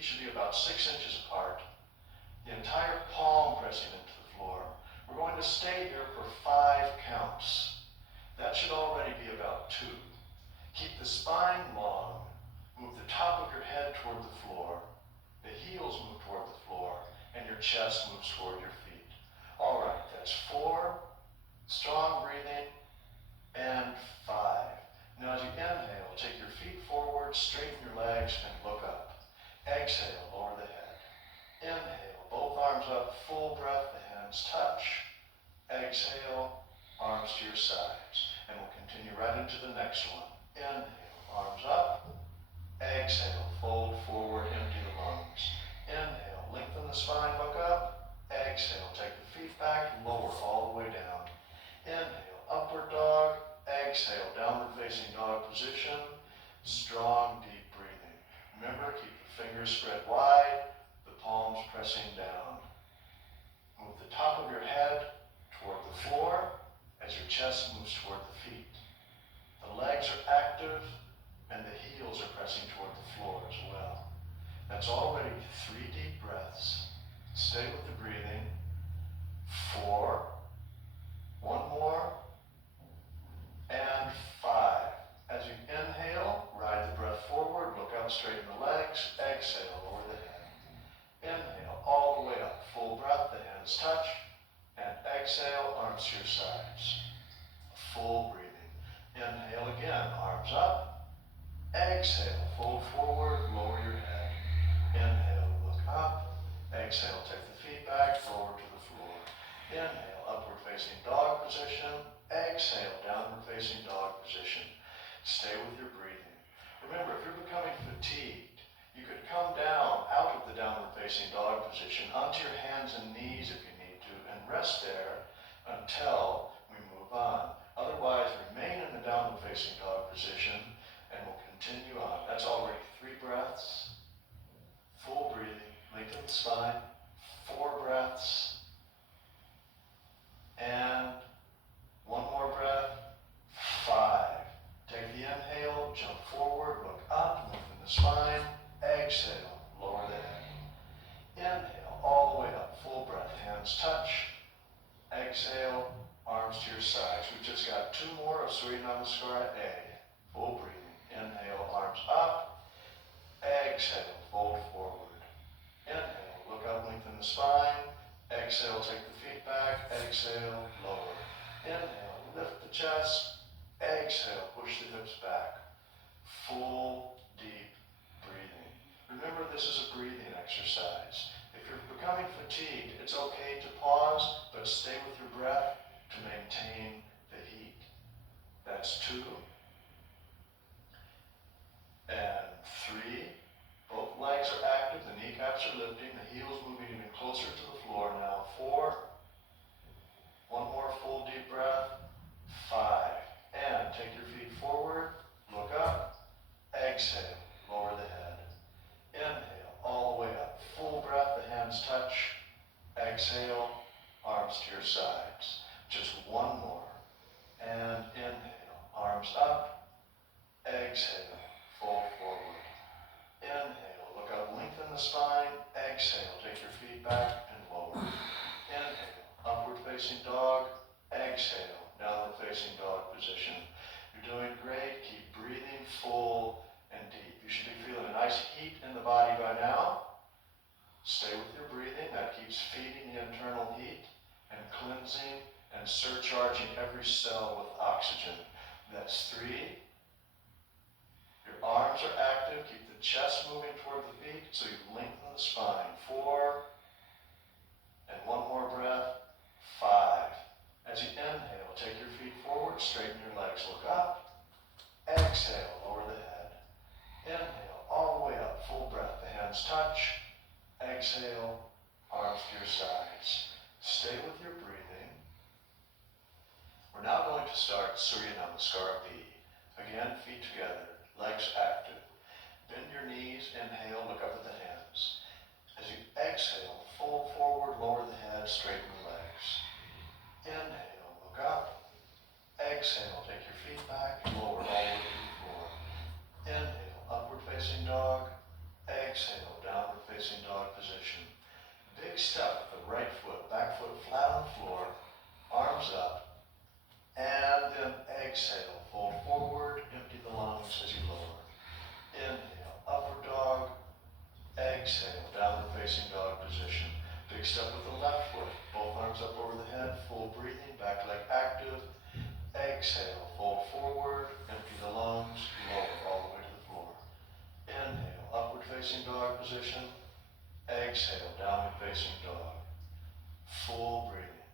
feet should be about 6 inches apart. The entire palm pressing into the floor. We're going to stay here for 5 counts. That should already be about 2. Keep the spine long. Move the top of your head toward the floor. The heels move toward the floor, and your chest moves toward your feet. All right, that's 4. Strong breathing. And 5. Now as you inhale, take your feet forward, straighten your legs, and look up. Exhale, lower the head. Inhale, both arms up, full breath, the hands touch. Exhale, arms to your sides. And we'll continue right into the next one. Inhale, arms up. Exhale, fold forward, empty the lungs. Inhale, lengthen the spine, look up. Exhale, take the feet back, lower all the way down. Inhale, upward dog. Exhale, downward facing dog position. Strong, deep breathing. Remember, keep the fingers spread wide, the palms pressing down. Move the top of your head toward the floor as your chest moves toward the feet. The legs are active and the heels are pressing toward the floor as well. That's already 3 deep breaths. Stay with the breathing. 4. 1 more. And 5. As you inhale, ride the breath forward, look up, straighten the legs. Exhale, lower the head. Inhale, all the way up, full breath, the hands touch. And exhale, arms to your sides. Full breathing. Inhale again, arms up. Exhale, fold forward, lower your head. Inhale, look up. Exhale, take the feet back, forward to the floor. Inhale, upward facing dog position. Exhale, downward facing dog position. Stay with your breathing. Remember, if you're becoming fatigued, you could come down out of the downward facing dog position onto your hands and knees if you need to, and rest there until we move on. Otherwise, remain in the downward facing dog position and we'll continue on. That's already 3 breaths. Full breathing, lengthen the spine. 4 breaths. And 1 more breath. 5. Take the inhale, jump forward, look up, lengthen the spine. Exhale, lower the head. Inhale, all the way up, full breath, hands touch. Exhale, arms to your sides. We've just got 2 more of Surya Namaskara A. Full breathing. Inhale, arms up. Exhale, fold forward. Inhale, look up, lengthen the spine. Exhale, take the feet back. Exhale, lower. Inhale, lift the chest. Exhale, push the hips back. Full, deep breathing. Remember, this is a breathing exercise. If you're becoming fatigued, it's okay to pause, but stay with your breath to maintain the heat. That's 2. And 3. Both legs are active, the kneecaps are lifting, the heels moving even closer to the floor now. 4. 1 more full deep breath. 5. And take your feet forward, look up, exhale, lower the head. Inhale, all the way up, full breath, the hands touch. Exhale, arms to your sides. Just 1 more. And inhale, arms up, exhale, fold forward. Inhale, look up, lengthen the spine. Exhale, take your feet back and lower. Inhale, upward facing dog. Exhale, downward facing dog position. You're doing great. Keep breathing full and deep. You should be feeling a nice heat in the body by now. Stay with your breathing. That keeps feeding the internal heat and cleansing and surcharging every cell with oxygen. That's 3. Your arms are active. Keep the chest moving toward the feet so you lengthen the spine. 4. And 1 more breath. 5. As you inhale, take your feet forward, straighten your legs, look up. Exhale, lower the head. Inhale, all the way up, full breath, the hands touch. Exhale, arms to your sides. Stay with your breathing. We're now going to start Surya Namaskara B. Again, feet together, legs active. Bend your knees, inhale, look up at the hands. As you exhale, fold forward, lower the head, straighten the legs. Inhale, look up. Exhale, take your feet back, lower all the way to the floor. Inhale, upward facing dog. Exhale, downward facing dog position. Exhale, downward facing dog. Full breathing.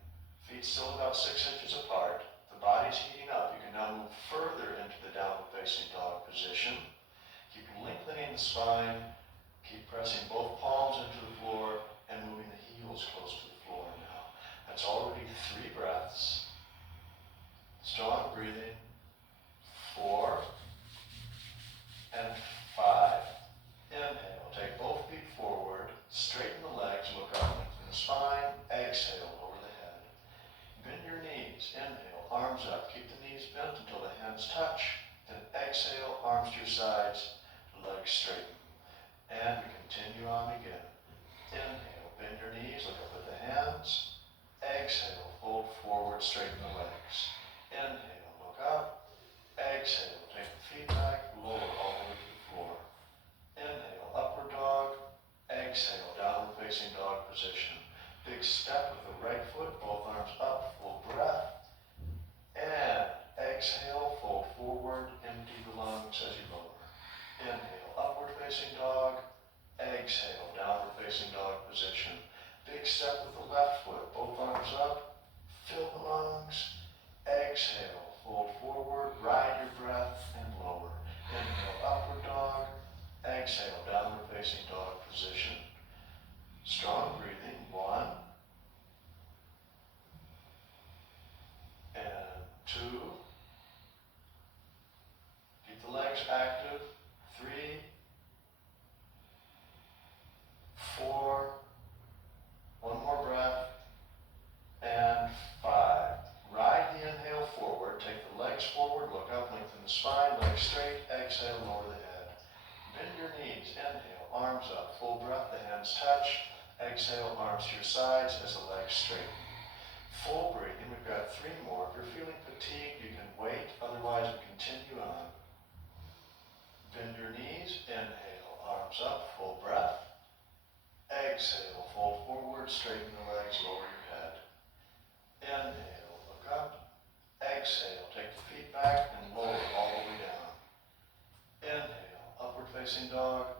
Feet still about 6 inches apart. The body's heating up. You can now move further into the downward facing dog position. Keep lengthening the spine. Keep pressing both palms into the floor and moving the heels close to the floor now. That's already 3 breaths. Strong breathing. 4 and 5. Inhale. Take both feet forward. Straighten the legs. Look up. Lengthen the spine. Exhale. Lower the head. Bend your knees. Inhale. Arms up. Keep the knees bent until the hands touch. Then exhale. Arms to your sides. Legs straighten. And we continue on again. Inhale. Bend your knees. Look up at the hands. Exhale. Fold forward. Straighten the legs. Inhale. Look up. Exhale. Take the feet back. Lower all the way to the floor. Inhale. Upward dog. Exhale. Downward facing dog position. Big step with the right foot. Both arms up. Full breath. And exhale. Fold forward. Empty the lungs as you lower. Inhale. Upward facing dog. Exhale. Downward facing dog position. Big step with the left foot. Both arms up. Fill the lungs. Exhale. Fold forward. Ride your breath and lower. Inhale. Upward dog. Exhale. Downward facing dog position. Strong breathing. 1 and 2. Keep the legs active. 3, 4. One more breath. And 5. Ride the inhale forward. Take the legs forward. Look up. Lengthen the spine. Legs straight. Exhale. Lower the head. Bend your knees. Inhale. Arms up. Full breath. The hands touch. Exhale. Arms to your sides as the legs straighten. Full breathing. We've got 3 more. If you're feeling fatigued, you can wait. Otherwise, we continue on. Bend your knees. Inhale. Arms up. Full breath. Exhale. Fold forward. Straighten the legs. Lower your head. Inhale. Look up. Exhale. Take the feet back and lower all the way down. Inhale. Upward facing dog.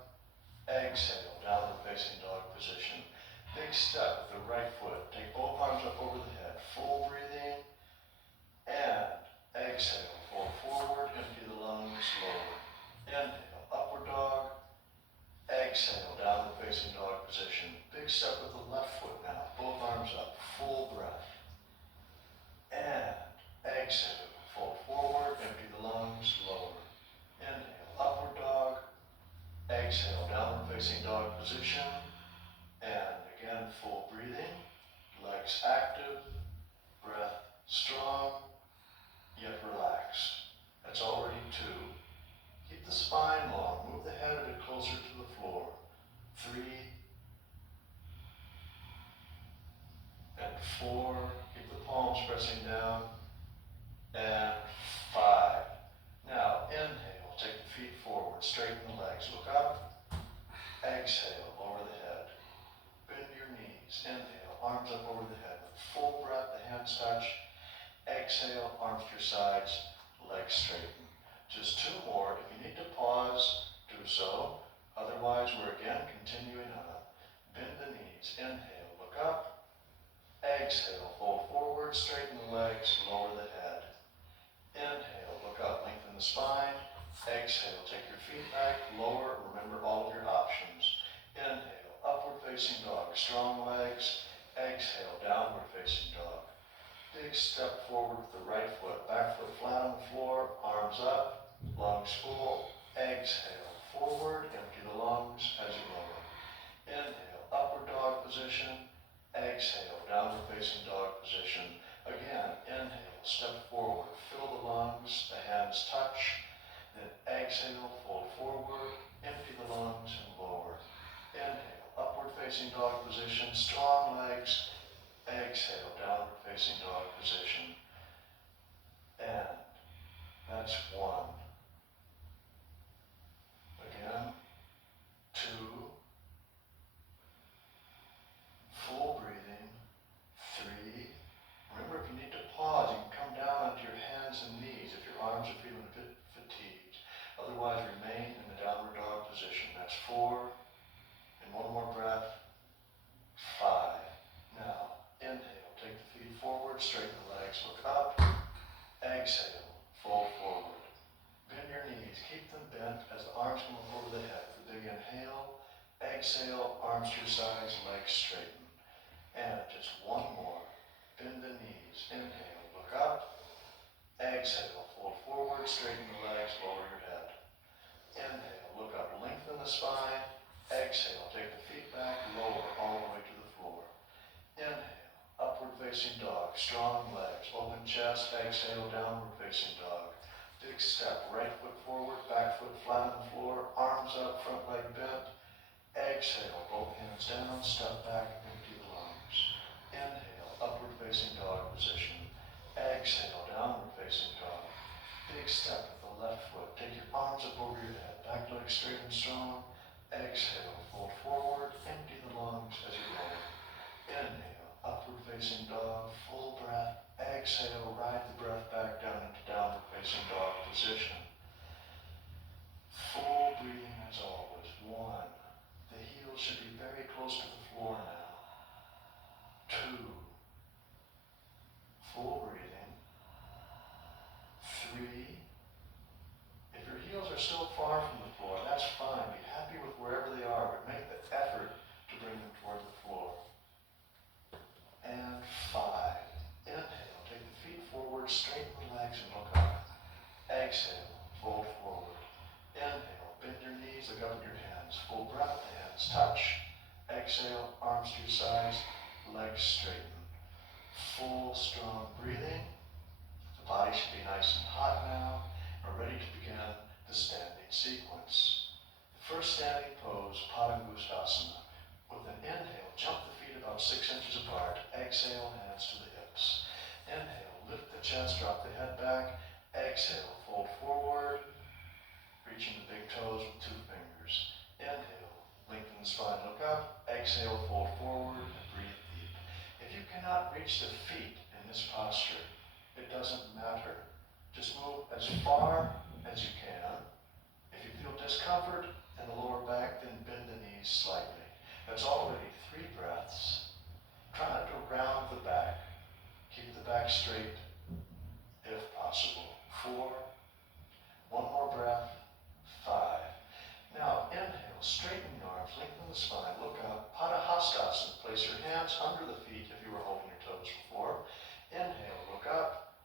Exhale. Downward facing dog position. Big step with the right foot. Take both arms up over the head. Full breathing. And exhale. Fold forward. Empty the lungs. Lower. Inhale. Upward dog. Exhale. Downward facing dog position. Big step with the left foot now. Both arms up. Full breath. And exhale. Fold forward. Empty the lungs. Lower. Inhale. Upward dog. Exhale. Downward facing dog position. And again, full breathing. Legs active. Breath strong, yet relaxed. That's already 2. Keep the spine long. Move the head a bit closer to the floor. 3 and 4. Keep the palms pressing down. And 5. Now, inhale. Take the feet forward. Straighten the legs. Look up. Exhale. Lower the head. Bend your knees. Inhale. Arms up over the head. With full breath, the hands touch. Exhale. Arms to your sides. Legs straighten. Just 2 more. If you need to pause, do so. Otherwise, we're again continuing on. Bend the knees. Inhale. Look up. Exhale. Fold forward. Straighten the legs. Lower the head. Inhale. Look up. Lengthen the spine. Exhale. Take your feet back. Lower. Remember all of your options. Inhale. Upward facing dog. Strong legs. Exhale. Downward facing dog. Big step forward with the right foot. Back foot flat on the floor. Arms up. Lungs full. Exhale. Forward. Empty the lungs as you lower. Inhale. Upward dog position. Exhale. Downward facing dog position. Again. Inhale. Step forward. Fill the lungs. The hands touch. Then exhale. Fold forward. Empty the lungs and lower. Inhale. Upward facing dog position. Strong legs. Exhale. Downward facing dog position. And that's 1. Again. 2. Full breathing. 3. Remember, if you need to pause, you can come down onto your hands and knees if your arms are feeling a bit fatigued. Otherwise, remain in the downward dog position. That's 4. knees. Keep them bent as the arms come up over the head. For the big inhale, exhale, arms to your sides, legs straighten. And just one more. Bend the knees. Inhale, look up. Exhale, fold forward, straighten the legs, lower your head. Inhale, look up, lengthen the spine. Exhale, take the feet back, lower all the way to the floor. Inhale, upward facing dog, strong legs, open chest. Exhale, downward facing dog. Big step, right foot forward, back foot flat on the floor, arms up, front leg bent. Exhale, both hands down, step back, empty the lungs. Inhale, upward facing dog position. Exhale, downward facing dog. Big step with the left foot. Take your arms up over your head, back leg straight and strong. Exhale, fold forward, empty the lungs as you roll. Inhale, upward facing dog, full breath. Exhale, ride the breath back down into downward facing dog position. Full breathing as always. 1. The heels should be very close to the floor now. 2. Full breathing. 3. If your heels are still far from the floor, that's fine. Be happy with wherever they are, but make the effort to bring them toward the floor. And 5. Inhale, take the feet forward, straighten the legs and look up. Exhale, fold forward. Inhale, bend your knees, look up at your hands. Full breath, the hands touch. Exhale, arms to your sides, legs straighten. Full, strong breathing. The body should be nice and hot now. We're ready to begin the standing sequence. The first standing pose, Padangusthasana. With an inhale, jump the feet about 6 inches apart. Exhale, hands to the hips. Inhale, lift the chest, drop the head back. Exhale, fold forward, reaching the big toes with 2 fingers. Inhale, lengthen the spine, look up. Exhale, fold forward, and breathe deep. If you cannot reach the feet in this posture, it doesn't matter. Just move as far as you can. If you feel discomfort in the lower back, then bend the knees slightly. That's already 3 breaths. Try not to round the back. Keep the back straight if possible. 4. One more breath. 5. Now inhale, straighten the arms, lengthen the spine, look up. Padahastasana. Place your hands under the feet if you were holding your toes before. Inhale, look up.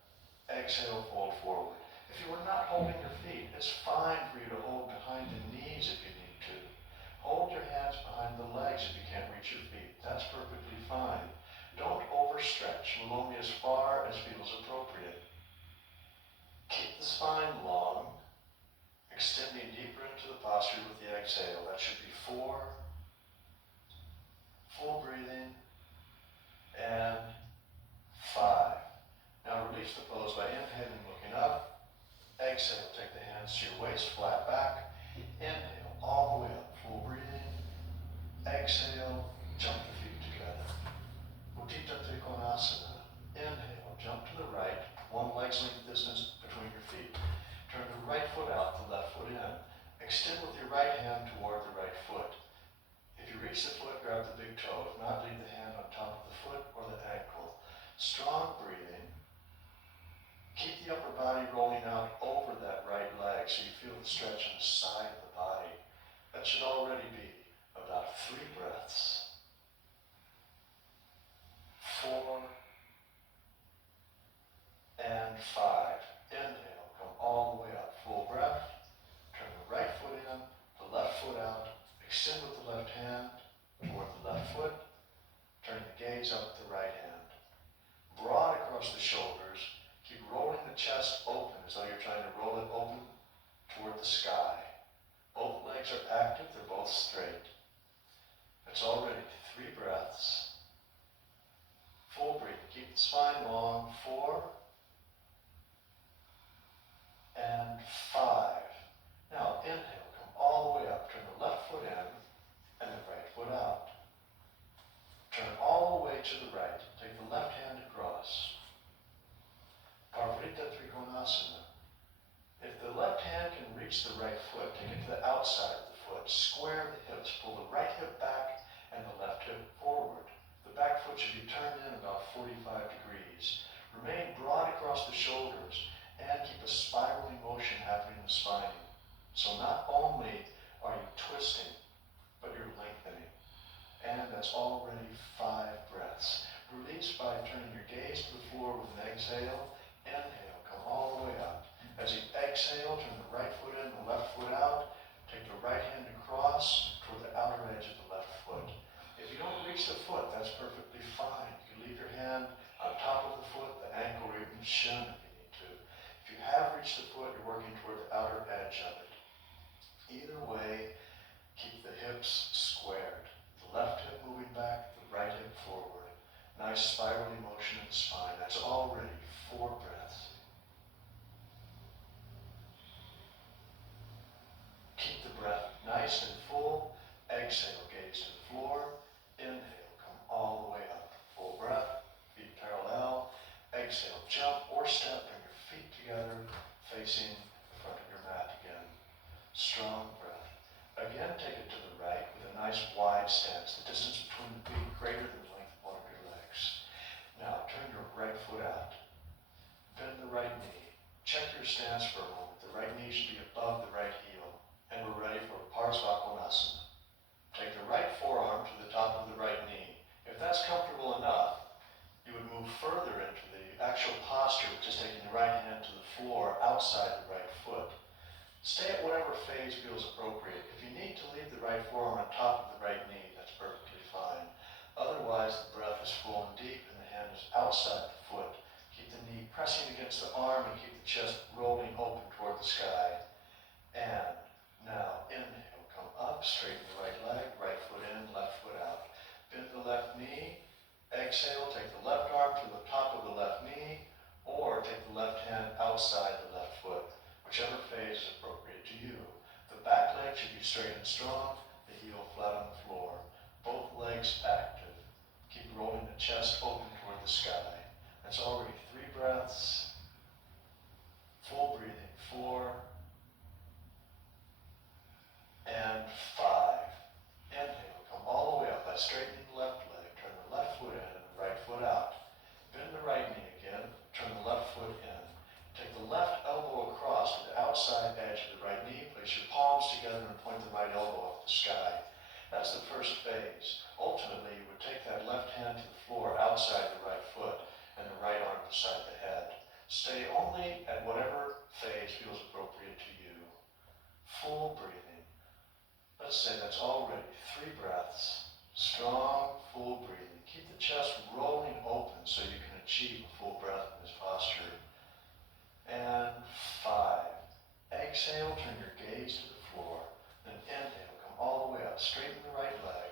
Exhale, fold forward. If you were not holding your feet, it's fine for you to hold behind the knees if you need to. Hold your hands behind the legs if you can't reach your feet. That's perfectly fine. Don't overstretch. Move only as far as feels appropriate. Keep the spine long, extending deeper into the posture with the exhale. That should be 4. Full breathing. And 5. Now release the pose by inhaling, looking up. Exhale, take the hands to your waist, flat back. Inhale, all the way up, full breathing. Exhale, jump the feet together. Utthita Trikonasana. Inhale, jump to the right, 1 leg's length distance between your feet. Turn the right foot out, the left foot in. Extend with your right hand toward the right foot. If you reach the foot, grab the big toe. If not, leave the hand on top of the foot or the ankle. Strong breathing. Keep the upper body rolling out over that right leg so you feel the stretch on the side of the body. That should already be about 3 breaths. 4 and 5. Inhale, come all the way up. Full breath. Turn the right foot in, the left foot out. Extend with the left hand toward the left foot. Turn the gaze up the right hand. Broad across the shoulders. Keep rolling the chest open as though you're trying to roll it open toward the sky. Both legs are active, they're both straight. It's already 3 breaths. Full breathing. Keep the spine long. 4 and 5. Now inhale, come all the way up. Turn the left foot in and the right foot out. Turn all the way to the right. Take the left hand across. Parvarita Trikonasana. If the left hand can reach the right foot, take it to the outside of the foot. Square the hips. Pull the right hip back and the left hip forward. The back foot should be turned in about 45 degrees. Remain broad across the shoulders and keep a spiraling motion happening in the spine. So not only are you twisting, but you're lengthening. And that's already 5 breaths. Release by turning your gaze to the floor with an exhale. Inhale, come all the way up. As you exhale, turn the right foot in, the left foot out. Take the right hand across toward the outer edge of the left foot. If you don't reach the foot, that's perfectly fine. You can leave your hand on top of the foot, the ankle, or even the shin if you need to. If you have reached the foot, you're working toward the outer edge of it. Either way, keep the hips squared. The left hip moving back, the right hip forward. Nice spirally motion in the spine. That's already 4 breaths. Keep the breath nice and full. Exhale, gaze to the floor. Inhale, come all the way up. Full breath, feet parallel. Exhale, jump or step, bring your feet together, facing the front of your mat again. Strong breath. Again, take it to the right with a nice wide stance. The distance between the feet greater than the length of one of your legs. Now, turn your right foot out. Bend the right knee. Check your stance for a moment. The right knee should be above the right heel. And we're ready for Parsvakonasana. Take the right forearm to the top of the right knee. If that's comfortable enough, you would move further into the actual posture, which is taking the right hand to the floor outside the right foot. Stay at whatever phase feels appropriate. If you need to leave the right forearm on top of the right knee, that's perfectly fine. Otherwise, the breath is full and deep and the hand is outside the foot. Keep the knee pressing against the arm and keep the chest rolling open toward the sky. And now, inhale, come up, straighten the right leg, right foot in, left foot out. Bend the left knee. Exhale, take the left arm to the top of the left knee, or take the left hand outside the left foot, whichever phase is appropriate to you. The back leg should be straight and strong, the heel flat on the floor. Both legs active. Keep rolling the chest open toward the sky. That's already 3 breaths. Full breathing, 4. And 5. Inhale, come all the way up by straightening the left leg. Turn the left foot in and the right foot out. Bend the right knee again. Turn the left foot in. Take the left elbow across to the outside edge of the right knee. Place your palms together and point the right elbow up the sky. That's the first phase. Ultimately, you would take that left hand to the floor outside the right foot and the right arm beside the head. Stay only at whatever phase feels appropriate to you. Full breathing. Let's say that's already 3 breaths. Strong, full breathing. Keep the chest rolling open so you can achieve a full breath in this posture. And 5. Exhale, turn your gaze to the floor. Then inhale, come all the way up. Straighten the right leg.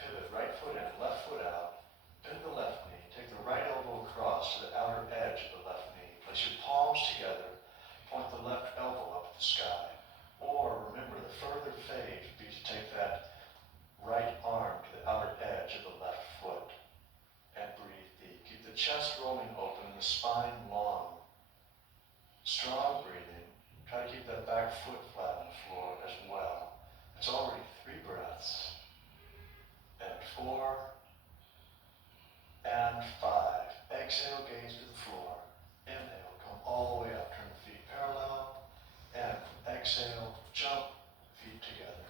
Pivot, right foot in, left foot out. Bend the left knee. Take the right elbow across to the outer edge of the left knee. Place your palms together. Point the left elbow up at the sky. Or remember, the further phase would be to take that right arm to the outer edge of the left foot and breathe deep. Keep the chest rolling open and the spine long. Strong breathing. Try to keep that back foot flat on the floor as well. It's already 3 breaths. And 4. And 5. Exhale, gaze to the floor. Inhale, come all the way up. Turn the feet parallel. And exhale, jump, feet together.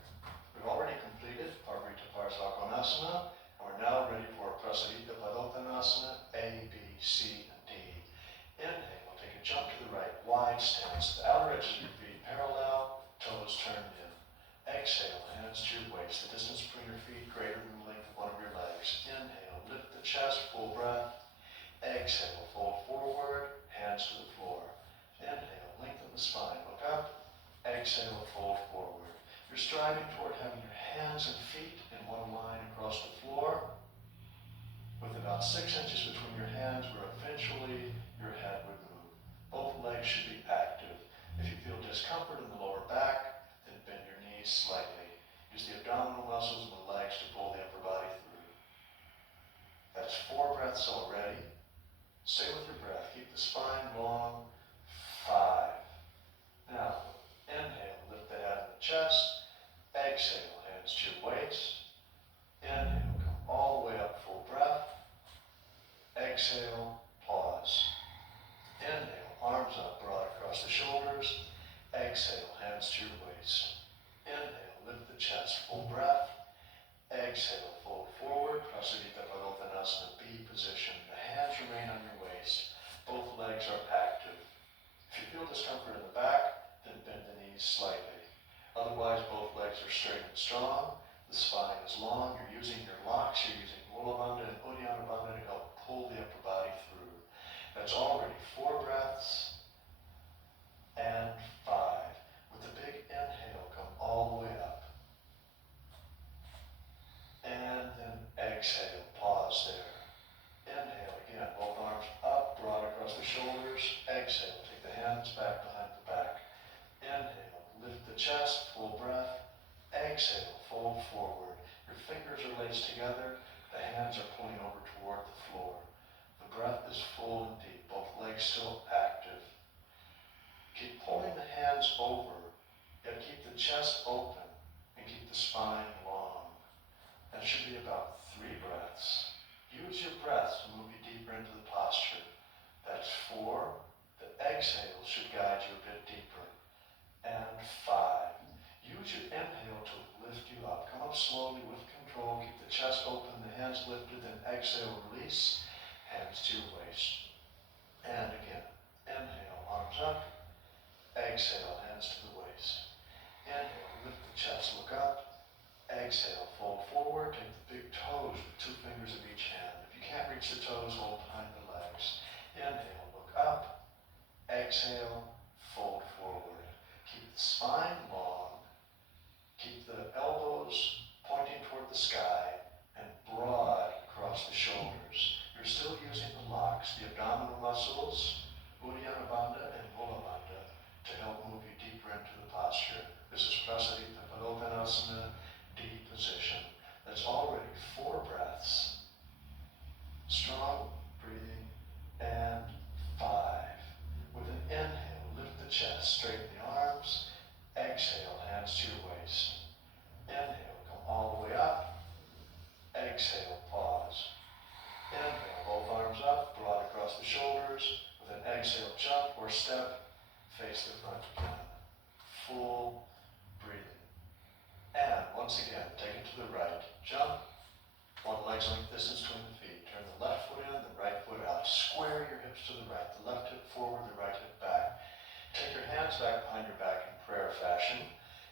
We've already completed Parvrita Parsvakonasana, and we're now ready for Prasarita Padottanasana, A, B, C, and D. Inhale, take a jump to the right, wide stance. The outer edges of your feet parallel, toes turned in. Exhale, hands to your waist. The distance between your feet greater than the length of one of your legs. Inhale, lift the chest, full breath. Exhale, fold forward, hands to the floor. Inhale, lengthen the spine, look up. Exhale, fold forward. You're striving toward having your hands and feet in one line across the floor, with about 6 inches between your hands where eventually your head would move. Both legs should be active. If you feel discomfort in the lower back, then bend your knees slightly. Use the abdominal muscles in the legs to pull the upper body through. That's 4 breaths already. Stay with your breath. Keep the spine long. 5. Now, inhale, lift the head and the chest. Exhale, hands to your waist. Inhale, come all the way up, full breath. Exhale, pause. Inhale, arms up, broad across the shoulders. Exhale, hands hands to your waist. Inhale, lift the chest, full breath. Exhale, fold forward, Prasarita-Padottanasana, B position. The hands remain on your waist. Both legs are active. If you feel discomfort in the back, then bend the knees slightly. Otherwise, both legs are straight and strong. The spine is long. You're using your locks. You're using Mula Bandha and Uddiyana Bandha to help pull the upper body through. That's already 4 breaths and 5. With a big inhale, come all the way up. And then exhale, pause there. Inhale again, both arms up, broad across the shoulders. Exhale, take the hands back behind the back. Inhale, lift the chest, full breath. Exhale, fold forward. Your fingers are laced together. The hands are pointing over toward the floor. The breath is full and deep, both legs still active. Keep pulling the hands over, yet keep the chest open and keep the spine long. That should be about 3 breaths. Use your breath to move you deeper into the posture. That's 4. The exhale should guide you a bit deeper. And 5. Use your inhale to lift you up. Come up slowly with control. Keep the chest open, the hands lifted, then exhale, release. Hands to your waist. And again, inhale, arms up. Exhale, hands to the waist. Inhale, lift the chest, look up. Exhale, fold forward, take the big toes with 2 fingers of each hand. If you can't reach the toes, hold behind the legs. Inhale, look up. Exhale, fold forward. Keep the spine long. Keep the elbows pointing toward the sky and broad across the shoulders. You're still using the locks, the abdominal muscles, Uddiyana Bandha and Mula Bandha, to help move you deeper into the posture. This is Prasarita-Padottanasana, D position. That's already 4 breaths. Strong breathing. And 5. With an inhale, lift the chest, straighten the arms. Exhale, hands to your waist. Inhale, come all the way up. Exhale, pause. Inhale, both arms up, broad across the shoulders. With an exhale, jump or step, face the front again. Full breathing. And once again, take it to the right. Jump. 1 leg's length distance between the feet. Turn the left foot in, the right foot out. Square your hips to the right. The left hip forward, the right hip back. Take your hands back behind your back in prayer fashion.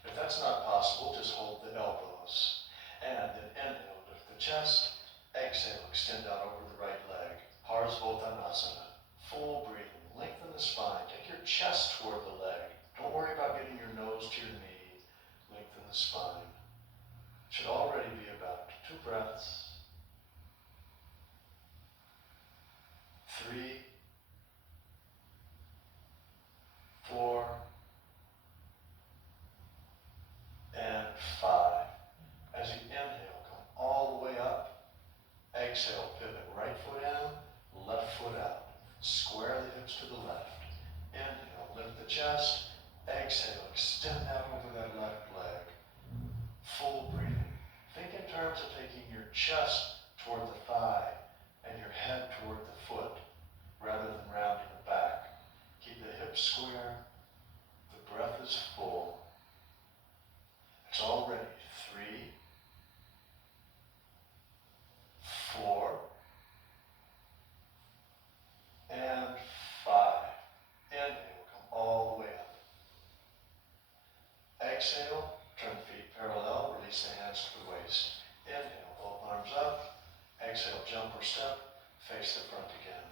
If that's not possible, just hold the elbows. And then inhale, lift the chest. Exhale, extend out over the right leg. Parsvottanasana. Full breathing. Lengthen the spine. Take your chest toward the leg. Don't worry about getting your nose to your knee. Lengthen the spine. Should already be about 2 breaths. 3, 4, and 5. As you inhale, come all the way up. Exhale, pivot right foot in, left foot out. Square the hips to the left. Inhale, lift the chest. Exhale, extend out over that left leg. Full breathing. Think in terms of taking your chest toward the thigh and your head toward the foot, rather than rounding the back. Keep the hips square. The breath is full. It's already 3, 4, and 5. Inhale, come all the way up. Exhale, turn the feet parallel, release the hands to the waist. Inhale, both arms up. Exhale, jump or step, face the front again.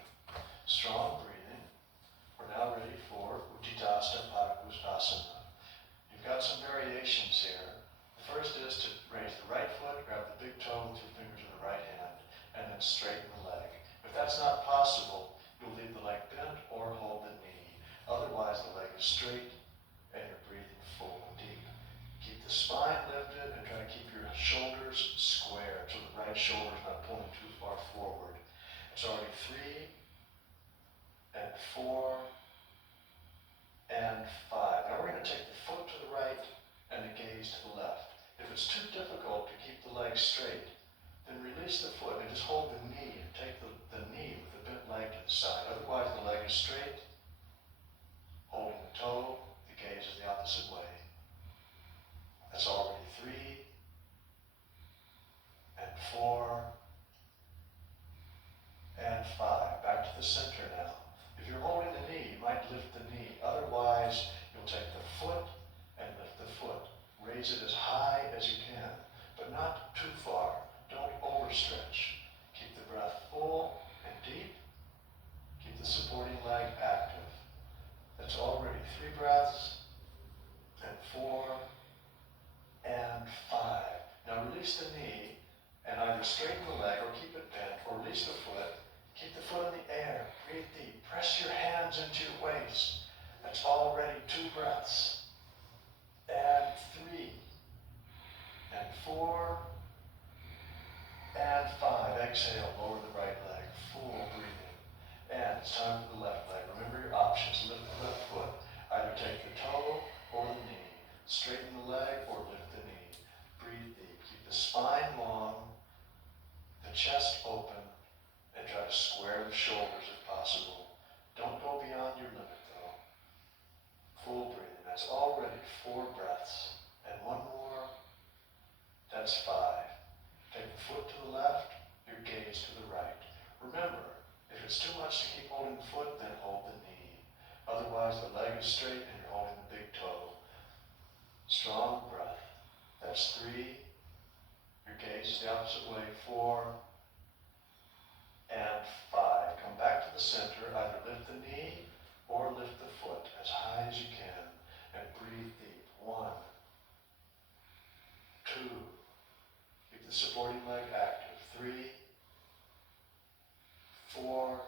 Strong breathing. We're now ready for Utthita Padangusthasana. You've got some variations here. The first is to raise the right foot, grab the big toe with 2 fingers of the right hand, and then straighten the leg. If that's not possible, you'll leave the leg bent or hold the knee. Otherwise, the leg is straight and you're breathing full and deep. Keep the spine lifted and try to keep your shoulders square so the right shoulder is not pulling too far forward. It's already 3, and 4, and 5. Now we're going to take the foot to the right and the gaze to the left. If it's too difficult to keep the leg straight, then release the foot and just hold the knee and take the knee with the bent leg to the side. Otherwise the leg is straight, holding the toe, the gaze is the opposite way. exhale, lower the right leg, full breathing. And it's time for the left leg. Remember your options. Lift the left foot. Either take the toe or the knee. Straighten the leg or lift the knee. Breathe deep. Keep the spine long, the chest open, and try to square the shoulders if possible. Don't go beyond your limit though. Full breathing. That's already 4 breaths. And one more. That's 5. Take the foot to the left, your gaze to the right. Remember, if it's too much to keep holding the foot, then hold the knee. Otherwise, the leg is straight and you're holding the big toe. Strong breath. That's 3. Your gaze is the opposite way. 4. And 5. Come back to the center. Either lift the knee or lift the foot as high as you can. And breathe deep. 1, 2. Keep the supporting leg active. 3, 4,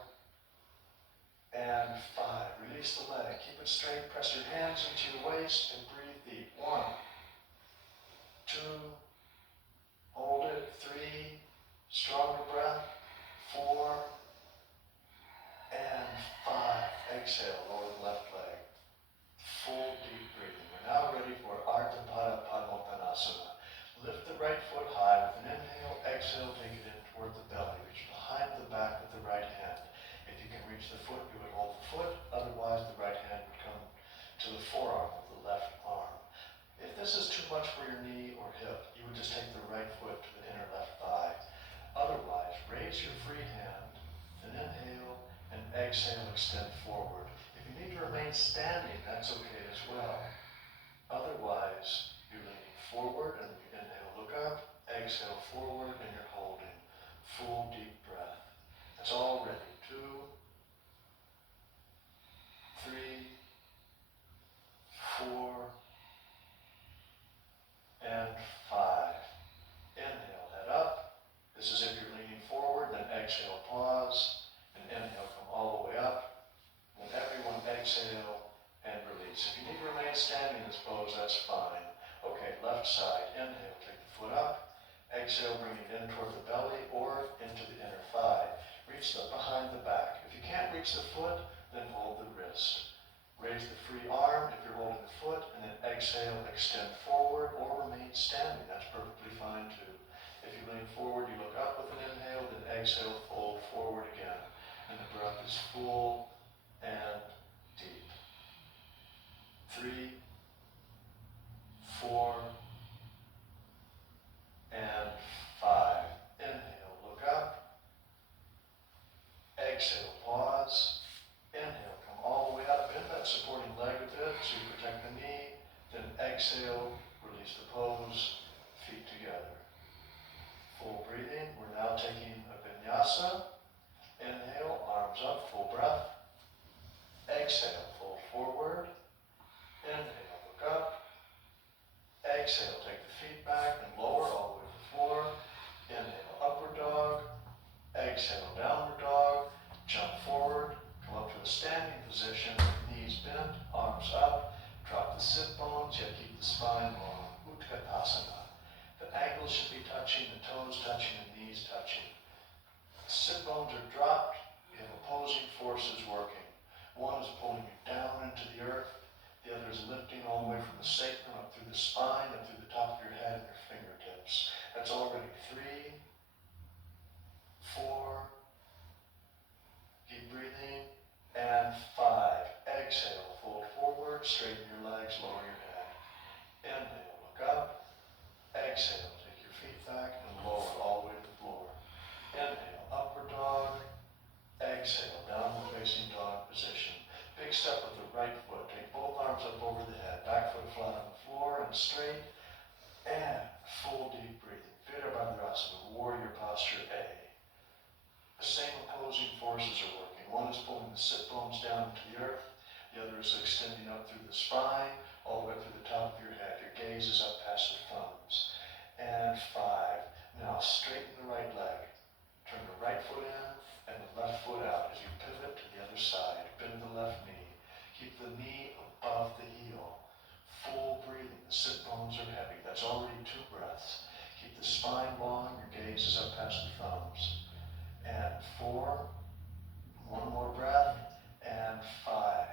and 5. Release the leg. Keep it straight. Press your hands into your waist and breathe deep. 1, 2, hold it. 3, stronger breath. 4, and 5. Exhale, lower the left leg. Full deep breathing. We're now ready for Ardha Padmottanasana. Lift the right foot high with an inhale. Exhale, take it in toward the belly. Reach behind the back with the right hand. If you can reach the foot, you would hold the foot. Otherwise, the right hand would come to the forearm of the left arm. If this is too much for your knee or hip, you would just take the right foot to the inner left thigh. Otherwise, raise your free hand, then inhale, and exhale, extend forward. If you need to remain standing, that's okay as well. Otherwise, you're leaning forward, and you inhale, look up, exhale, forward, and you're holding. Full deep breath. That's all ready. 2, 3, 4, and 5. Inhale, head up. This is if you're leaning forward, then exhale, pause, and inhale, come all the way up. Then everyone exhale and release. If you need to remain standing in this pose, that's fine. Okay, left side, inhale, take the foot up. Exhale, bring it in toward the belly or into the inner thigh. Reach the behind the back. If you can't reach the foot, then hold the wrist. Raise the free arm if you're holding the foot, and then exhale, extend forward or remain standing. That's perfectly fine too. If you lean forward, you look up with an inhale, then exhale, fold forward again. And the breath is full and deep. 3, 4, and 5. Inhale, look up. Exhale, pause. Inhale, come all the way up. Bend that supporting leg a bit so you protect the knee. Then exhale, release the pose, feet together. Full breathing. We're now taking a vinyasa. Inhale, arms up, full breath. Exhale, fold forward. Inhale, look up. Exhale, take the feet back and lower all the way to the floor. Inhale, upward dog. Exhale, downward dog. Jump forward. Come up to a standing position. Knees bent, arms up. Drop the sit bones, yet keep the spine long. Utkatasana. The ankles should be touching, the toes touching, the knees touching. The sit bones are dropped. You have opposing forces working. One is pulling you down into the earth. The other is lifting all the way from the sacrum up through the spine, up through the top of your head and your fingertips. That's already 3, 4, keep breathing, and 5. Exhale, fold forward, straighten your legs, lower your head. Inhale, look up. Exhale, take your feet back and lower all the way to the floor. Inhale, upward dog. Exhale, downward facing dog position. Big step with the right foot. Take both arms up over the head. Back foot flat on the floor and straight. And full deep breathing. Virabhadrasana, warrior posture A. The same opposing forces are working. One is pulling the sit bones down into the earth. The other is extending up through the spine, all the way through the top of your head. Your gaze is up past the thumbs. And 5. Now straighten the right leg. Turn the right foot in and the left foot out as you pivot to the other side. Bend the left knee. Keep the knee above the heel. Full breathing. The sit bones are heavy. That's already 2 breaths. Keep the spine long. Your gaze is up past the thumbs. and 4. One more breath, and 5.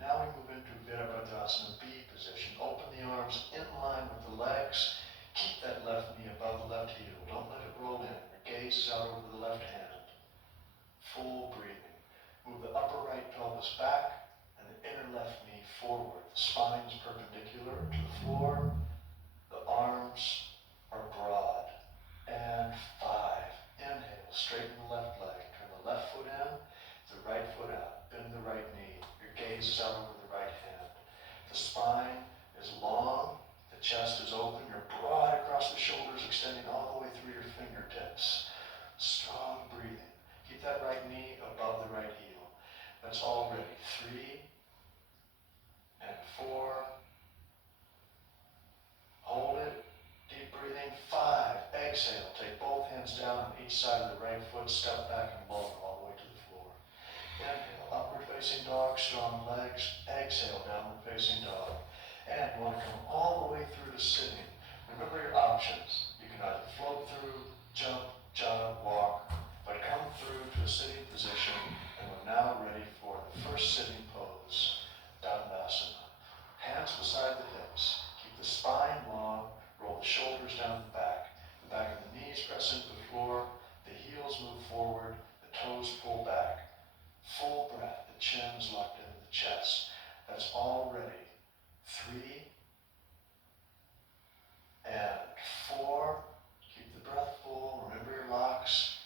Now we move into Virabhadrasana B position. Open the arms in line with the legs. Keep that left knee above the left heel. Don't let it roll in. Your gaze is out over the left hand. Full breathing. Move the upper right pelvis back and the inner left knee forward. The spine is perpendicular to the floor. The arms are broad. And 5. Inhale, straighten the left leg. Turn the left foot in, the right foot out. Bend the right knee. Your gaze is out over the right hand. The spine is long. The chest is open. You're broad across the shoulders, extending all the way through your fingertips. Strong breathing. Keep that right knee above the right heel. That's all ready. 3 and 4. Hold it. Deep breathing. 5. Exhale. Take both hands down on each side of the right foot. Step back and lower all the way to the floor. Inhale. Upward facing dog. Strong legs. Exhale. Downward facing dog. And you want to come all the way through to sitting. Remember your options. You can either float through, jump, jog, walk, but come through to a sitting position, and we're now ready for the first sitting pose, Dandasana. Hands beside the hips. Keep the spine long. Roll the shoulders down the back. The back of the knees press into the floor. The heels move forward. The toes pull back. Full breath. The chin is locked into the chest. That's all ready. 3 and 4. Keep the breath full. Remember your locks.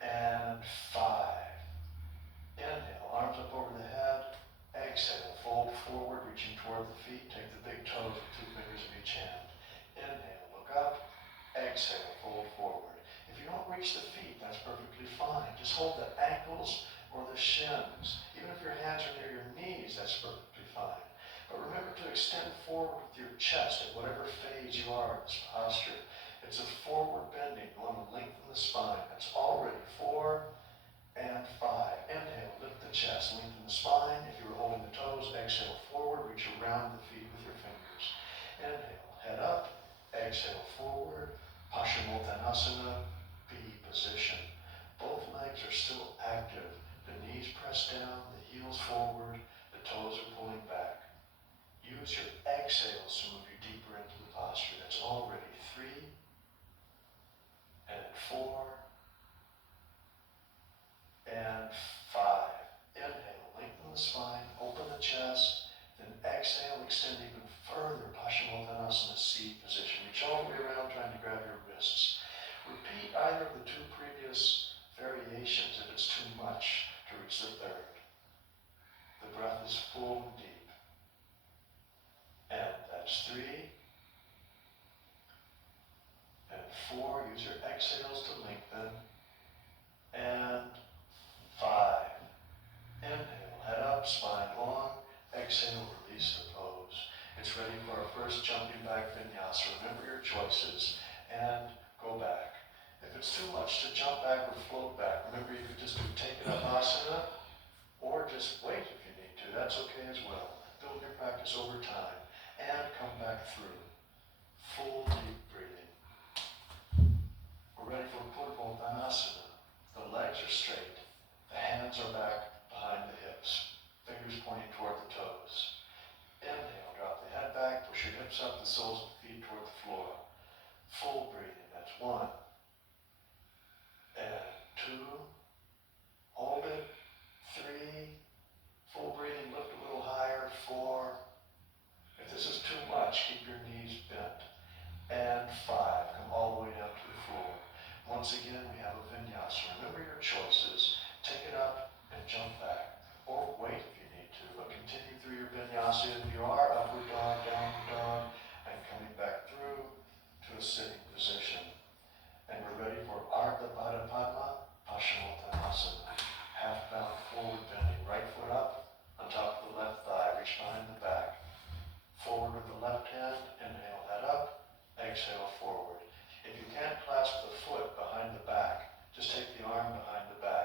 And 5. Inhale, arms up over the head. Exhale, fold forward, reaching toward the feet. Take the big toes with 2 fingers of each hand. Inhale, look up. Exhale, fold forward. If you don't reach the feet, that's perfectly fine. Just hold the ankles or the shins. Even if your hands are near your knees, that's perfectly fine. But remember to extend forward with your chest at whatever phase you are in this posture. It's a forward bending. You want to lengthen the spine. That's already 4 and 5. Inhale, lift the chest, lengthen the spine. If you were holding the toes, exhale forward, reach around the feet with your fingers. Inhale, head up. Exhale forward. Paschimottanasana, B position. Both legs are still active. The knees press down, the heels forward, the toes are pulling back. Use your exhales to move you deeper into the posture. That's already 3 and 4 and 5. Inhale, lengthen the spine, open the chest, then exhale, extend even further, Paschimottanasana C position. Reach all the way around trying to grab your wrists. Repeat either of the 2 previous variations if it's too much to reach the 3rd. The breath is full and deep. And that's 3 and 4. Use your exhales to lengthen. And 5. Inhale, head up, spine long. Exhale, release the pose. It's ready for our first jumping back vinyasa. Remember your choices and go back. If it's too much to jump back or float back, remember you could just do take it up asana or just wait if you need to. That's okay as well. Build your practice over time. And come back through. Full deep breathing. We're ready for Purvottanasana. The legs are straight. The hands are back behind the hips. Fingers pointing toward the toes. Inhale, drop the head back, push your hips up, the soles of the feet toward the floor. Full breathing. That's 1 and 2. Hold it. 3. Full breathing. Lift a little higher. 4. If this is too much, keep your knees bent. And 5, come all the way down to the floor. Once again, we have a vinyasa. Remember your choices. Take it up and jump back. Or wait if you need to, but continue through your vinyasa if you are. Upward dog, downward dog, and coming back through to a sitting position. And we're ready for Ardha Pada Padma, Paschimottanasana. Half bound forward bending. Right foot up on top of the left thigh. Reach behind the back. Forward with the left hand, inhale, head up, exhale, forward. If you can't clasp the foot behind the back, just take the arm behind the back.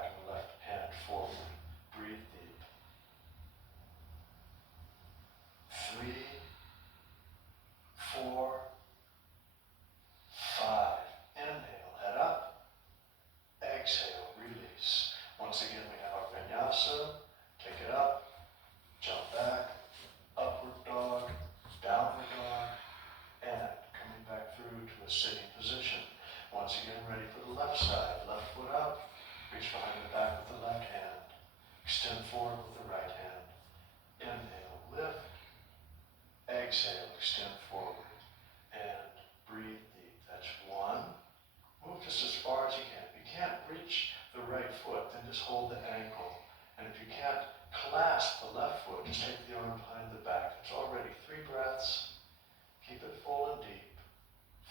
sitting position. Once again, ready for the left side. Left foot up, reach behind the back with the left hand. Extend forward with the right hand. Inhale, lift. Exhale, extend forward. And breathe deep. That's one. Move just as far as you can. If you can't reach the right foot, then just hold the ankle. And if you can't clasp the left foot, just take the arm behind the back. It's already 3 breaths. Keep it full and deep.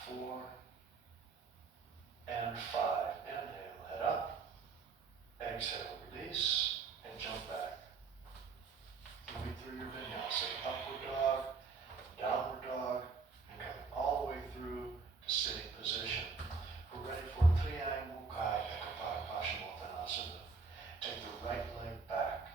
4 and 5. Inhale, head up. Exhale, release, and jump back. Moving through your vinyasa. Upward dog, downward dog, and coming all the way through to sitting position. We're ready for Triangle Kai Ekapada Paschimottanasana. Take the right leg back,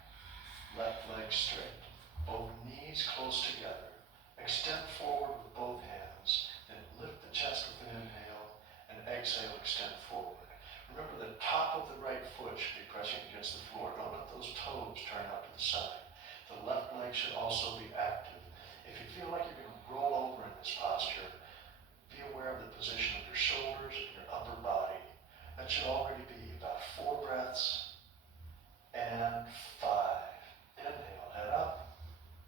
left leg straight, both knees close together. Extend forward with both hands, then lift the chest with an inhale, and exhale, extend forward. Remember, the top of the right foot should be pressing against the floor. Don't let those toes turn out to the side. The left leg should also be active. If you feel like you're going to roll over in this posture, be aware of the position of your shoulders and your upper body. That should already be about 4 breaths and 5. Inhale, head up.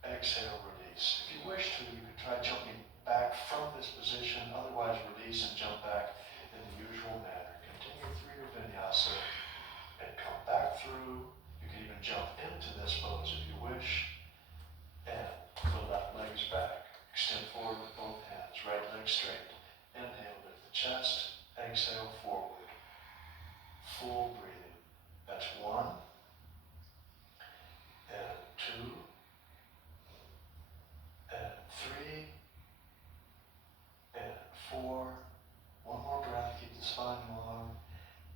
Exhale, release. If you wish to, you can try jumping back from this position. Otherwise, release and jump back in the usual manner. Continue through your vinyasa and come back through. You can even jump into this pose if you wish. And the left leg is back. Extend forward with both hands. Right leg straight. Inhale, lift the chest. Exhale, forward. Full breathing. That's 1 and 2 and 3 and 4. One more breath. Keep the spine long.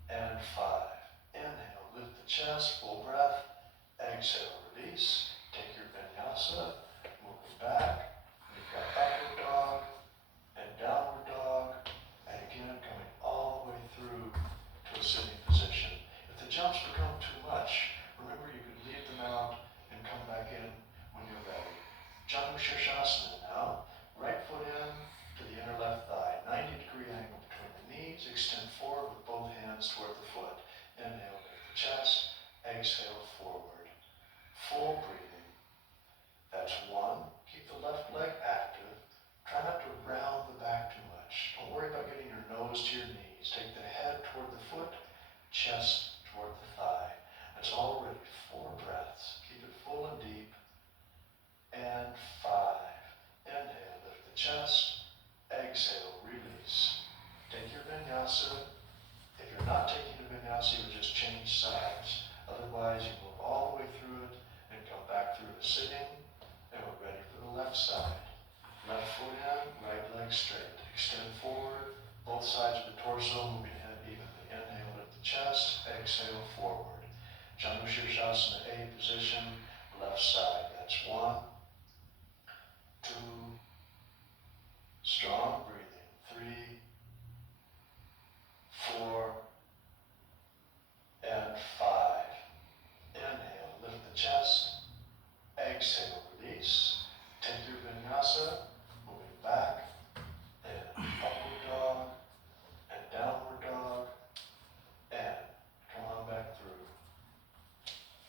And 5. Inhale, lift the chest. Full breath. Exhale, release. Take your vinyasa. Moving back. You've got upward dog and downward dog. And again, coming all the way through to a sitting position. If the jumps become too much, remember you could leave them out and come back in when you're ready. Janu Shirshasana now. Right foot in to the inner left thigh. 90-degree angle between the knees. Extend forward with both hands toward the foot. Inhale, lift the chest. Exhale, forward. Full breathing. That's 1. Keep the left leg active. Try not to round the back too much. Don't worry about getting your nose to your knees. Take the head toward the foot, chest toward the thigh. That's already 4 breaths. Keep it full and deep. And 5. Inhale, lift the chest. Exhale, release. Take your vinyasa. If you're not taking the vinyasa, you would just change sides. Otherwise, you move all the way through it and come back through to sitting. And we're ready for the left side. Left foot in, right leg straight. Extend forward, both sides of the torso moving head evenly. Inhale, lift the chest. Exhale, forward. Janu Shirshasana A position, left side. That's 1, 2, strong breathing. 3, 4, and 5. Inhale, lift the chest. Exhale, release. Take your vinyasa, moving back, and upward dog, and downward dog, and come on back through.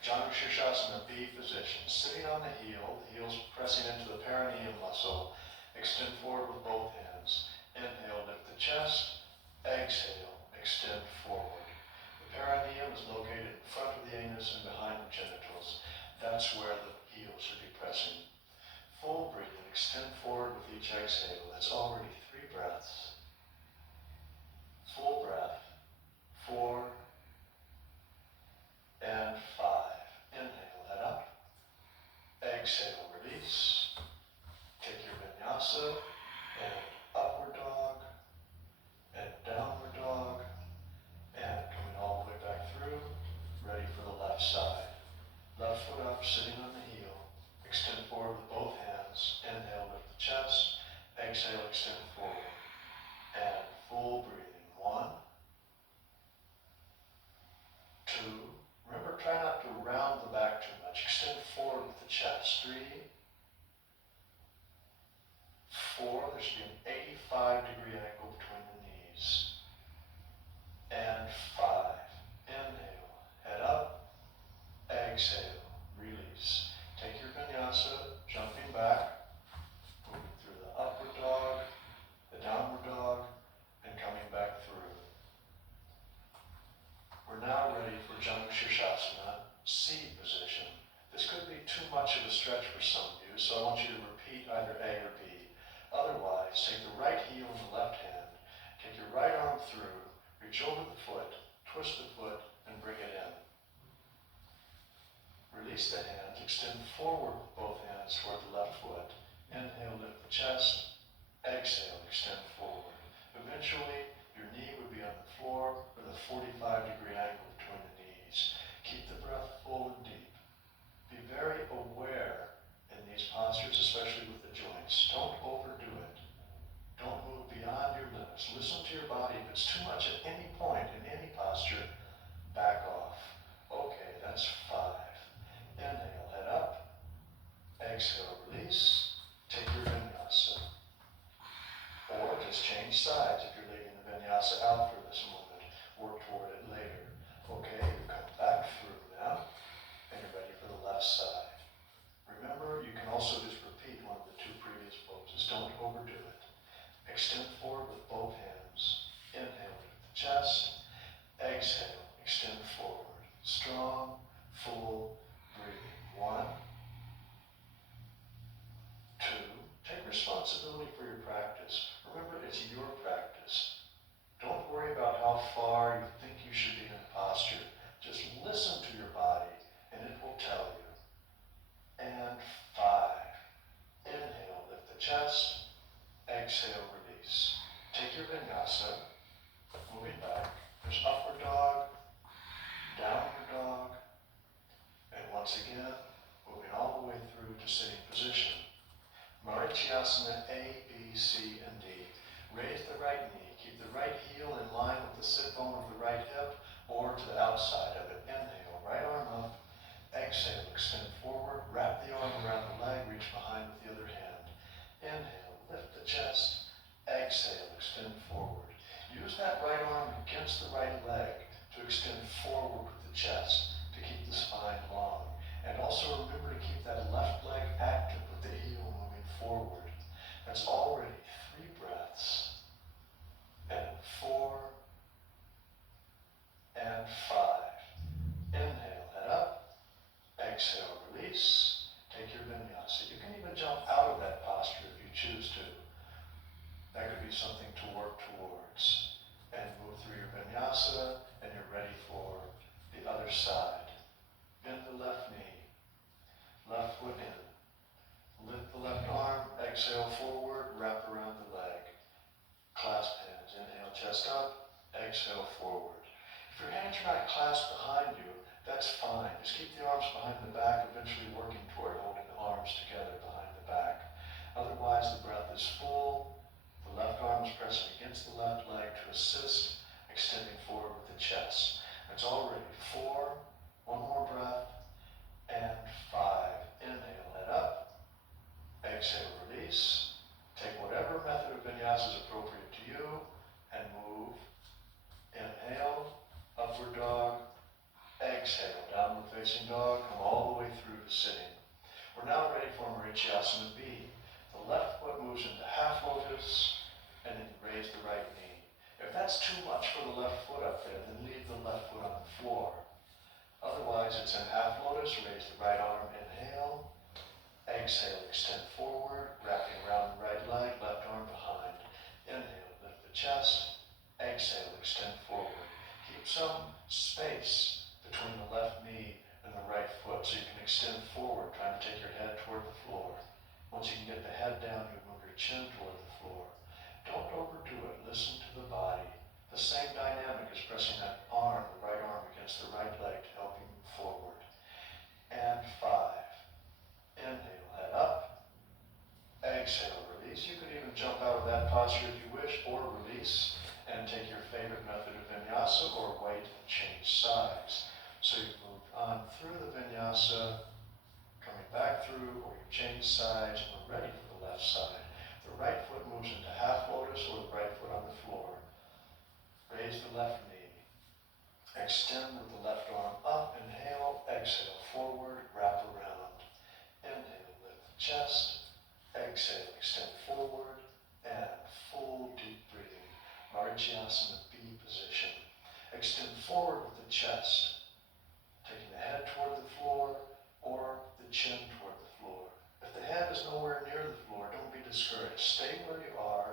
Janu Shirshasana B position, sitting on the heels pressing into the perineum muscle. Extend forward with both hands. Inhale, lift the chest. Exhale, extend forward. The perineum is located in front of the anus and behind the genitals. That's where the heels should be pressing. Full breathing, extend forward with each exhale. That's already 3 breaths. Full breath. 4 and 5. Inhale, head up. Exhale, release. Take your vinyasa and upward dog and downward dog and coming all the way back through. Ready for the left side. Left foot up, sitting on the heel. Extend forward with both hands. Inhale, lift the chest. Exhale, extend forward. And full breathing. 1, 2. Remember, try not to round the back too much. Extend forward with the chest. 3, 4. There should be an energize. Take the right heel in the left hand. Take your right arm through. Reach over the foot. Twist the foot and bring it in. Release the hands. Extend forward with both hands toward the left foot. Inhale, lift the chest. Exhale, extend forward. Eventually, your knee would be on the floor with a 45-degree angle between the knees. Keep the breath full and deep. Be very aware in these postures, especially with the joints. Don't overdo it. Don't move beyond your limits. Listen to your body. If it's too much at any point in any posture, back off. Okay, that's 5. Inhale, head up. Exhale, release. Take your vinyasa. Or just change sides if you're leaving the vinyasa out for this moment. Work toward it later. Okay, you come back through now, and you're ready for the left side. Remember, you can also just repeat one of the 2 previous poses. Don't overdo it. Extend forward with both hands. Inhale, lift the chest. Exhale, extend forward. Strong, full breathing. 1, 2. Take responsibility for your practice. Remember, it's your practice. Don't worry about how far you think you should be in posture. Just listen to your body, and it will tell you. And 5. Inhale, lift the chest. Exhale, release. Take your vinyasa, moving back. There's upward dog, downward dog, and once again, moving all the way through to sitting position. Marichyasana A, B, C, and D. Raise the right knee. Keep the right heel in line with the sit bone of the right hip or to the outside of it. Inhale, right arm up. Exhale, extend forward. Wrap the arm around the leg. Reach behind with the other hand. Inhale, lift the chest. Exhale, extend forward. Use that right arm against the right leg to extend forward with the chest to keep the spine long. And also remember to keep that left leg active with the heel moving forward. That's already 3 breaths. And 4. And 5. Inhale, head up. Exhale, release. Take your vinyasa. You can even jump out of that posture if you choose to. That could be something to work towards. And move through your vinyasa, and you're ready for the other side. Bend the left knee. Left foot in. Lift the left arm. Exhale forward. Wrap around the leg. Clasp hands. Inhale, chest up. Exhale, forward. If your hands are not clasped behind you, that's fine. Just keep the arms behind the back, eventually working toward holding the arms together behind the back. Otherwise, the breath is full. The left arm is pressing against the left leg to assist, extending forward with the chest. That's already 4. One more breath. And 5. Inhale, head up. Exhale, release. Take whatever method of vinyasa is appropriate to you and move. Inhale, upward dog. Exhale, downward facing dog. Come all the way through to sitting. We're now ready for Marichyasana B. The left foot moves into half lotus, and then raise the right knee. If that's too much for the left foot up there, then leave the left foot on the floor. Otherwise, it's in half lotus. Raise the right arm. Inhale. Exhale, extend forward, wrapping around the right leg, left arm behind. Inhale, lift the chest. Exhale, extend forward. Keep some space between the left knee and the right foot so you can extend forward, trying to take your head toward the floor. Once you can get the head down, you move your chin toward the floor. Don't overdo it. Listen to the body. The same dynamic as pressing that arm, the right arm, against the right leg to help you move forward. And 5. Inhale, head up. Exhale, release. You could even jump out of that posture if you wish, or release and take your favorite method of vinyasa, or wait and change sides. So you move on through the vinyasa, coming back through, or you change sides, and we're ready for the left side. The right foot moves into half lotus, or the right foot on the floor. Raise the left knee. Extend with the left arm up. Inhale, exhale, forward, wrap around. Inhale, lift the chest. Exhale, extend forward, and full deep breathing. Marichyasana B position. Extend forward with the chest, taking the head toward the floor or the chin toward the floor. If the head is nowhere near the floor, don't be discouraged. Stay where you are.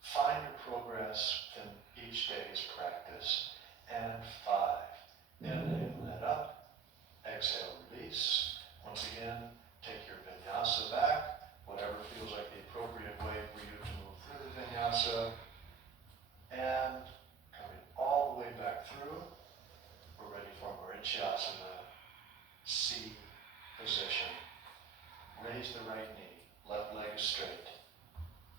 Find your progress in each day's practice. And 5. Inhale, let up. Exhale, release. Once again, take your vinyasa back, whatever feels like the appropriate way for you to move through the vinyasa. And coming all the way back through, we're ready for Marityasana, C position. Raise the right knee, left leg is straight.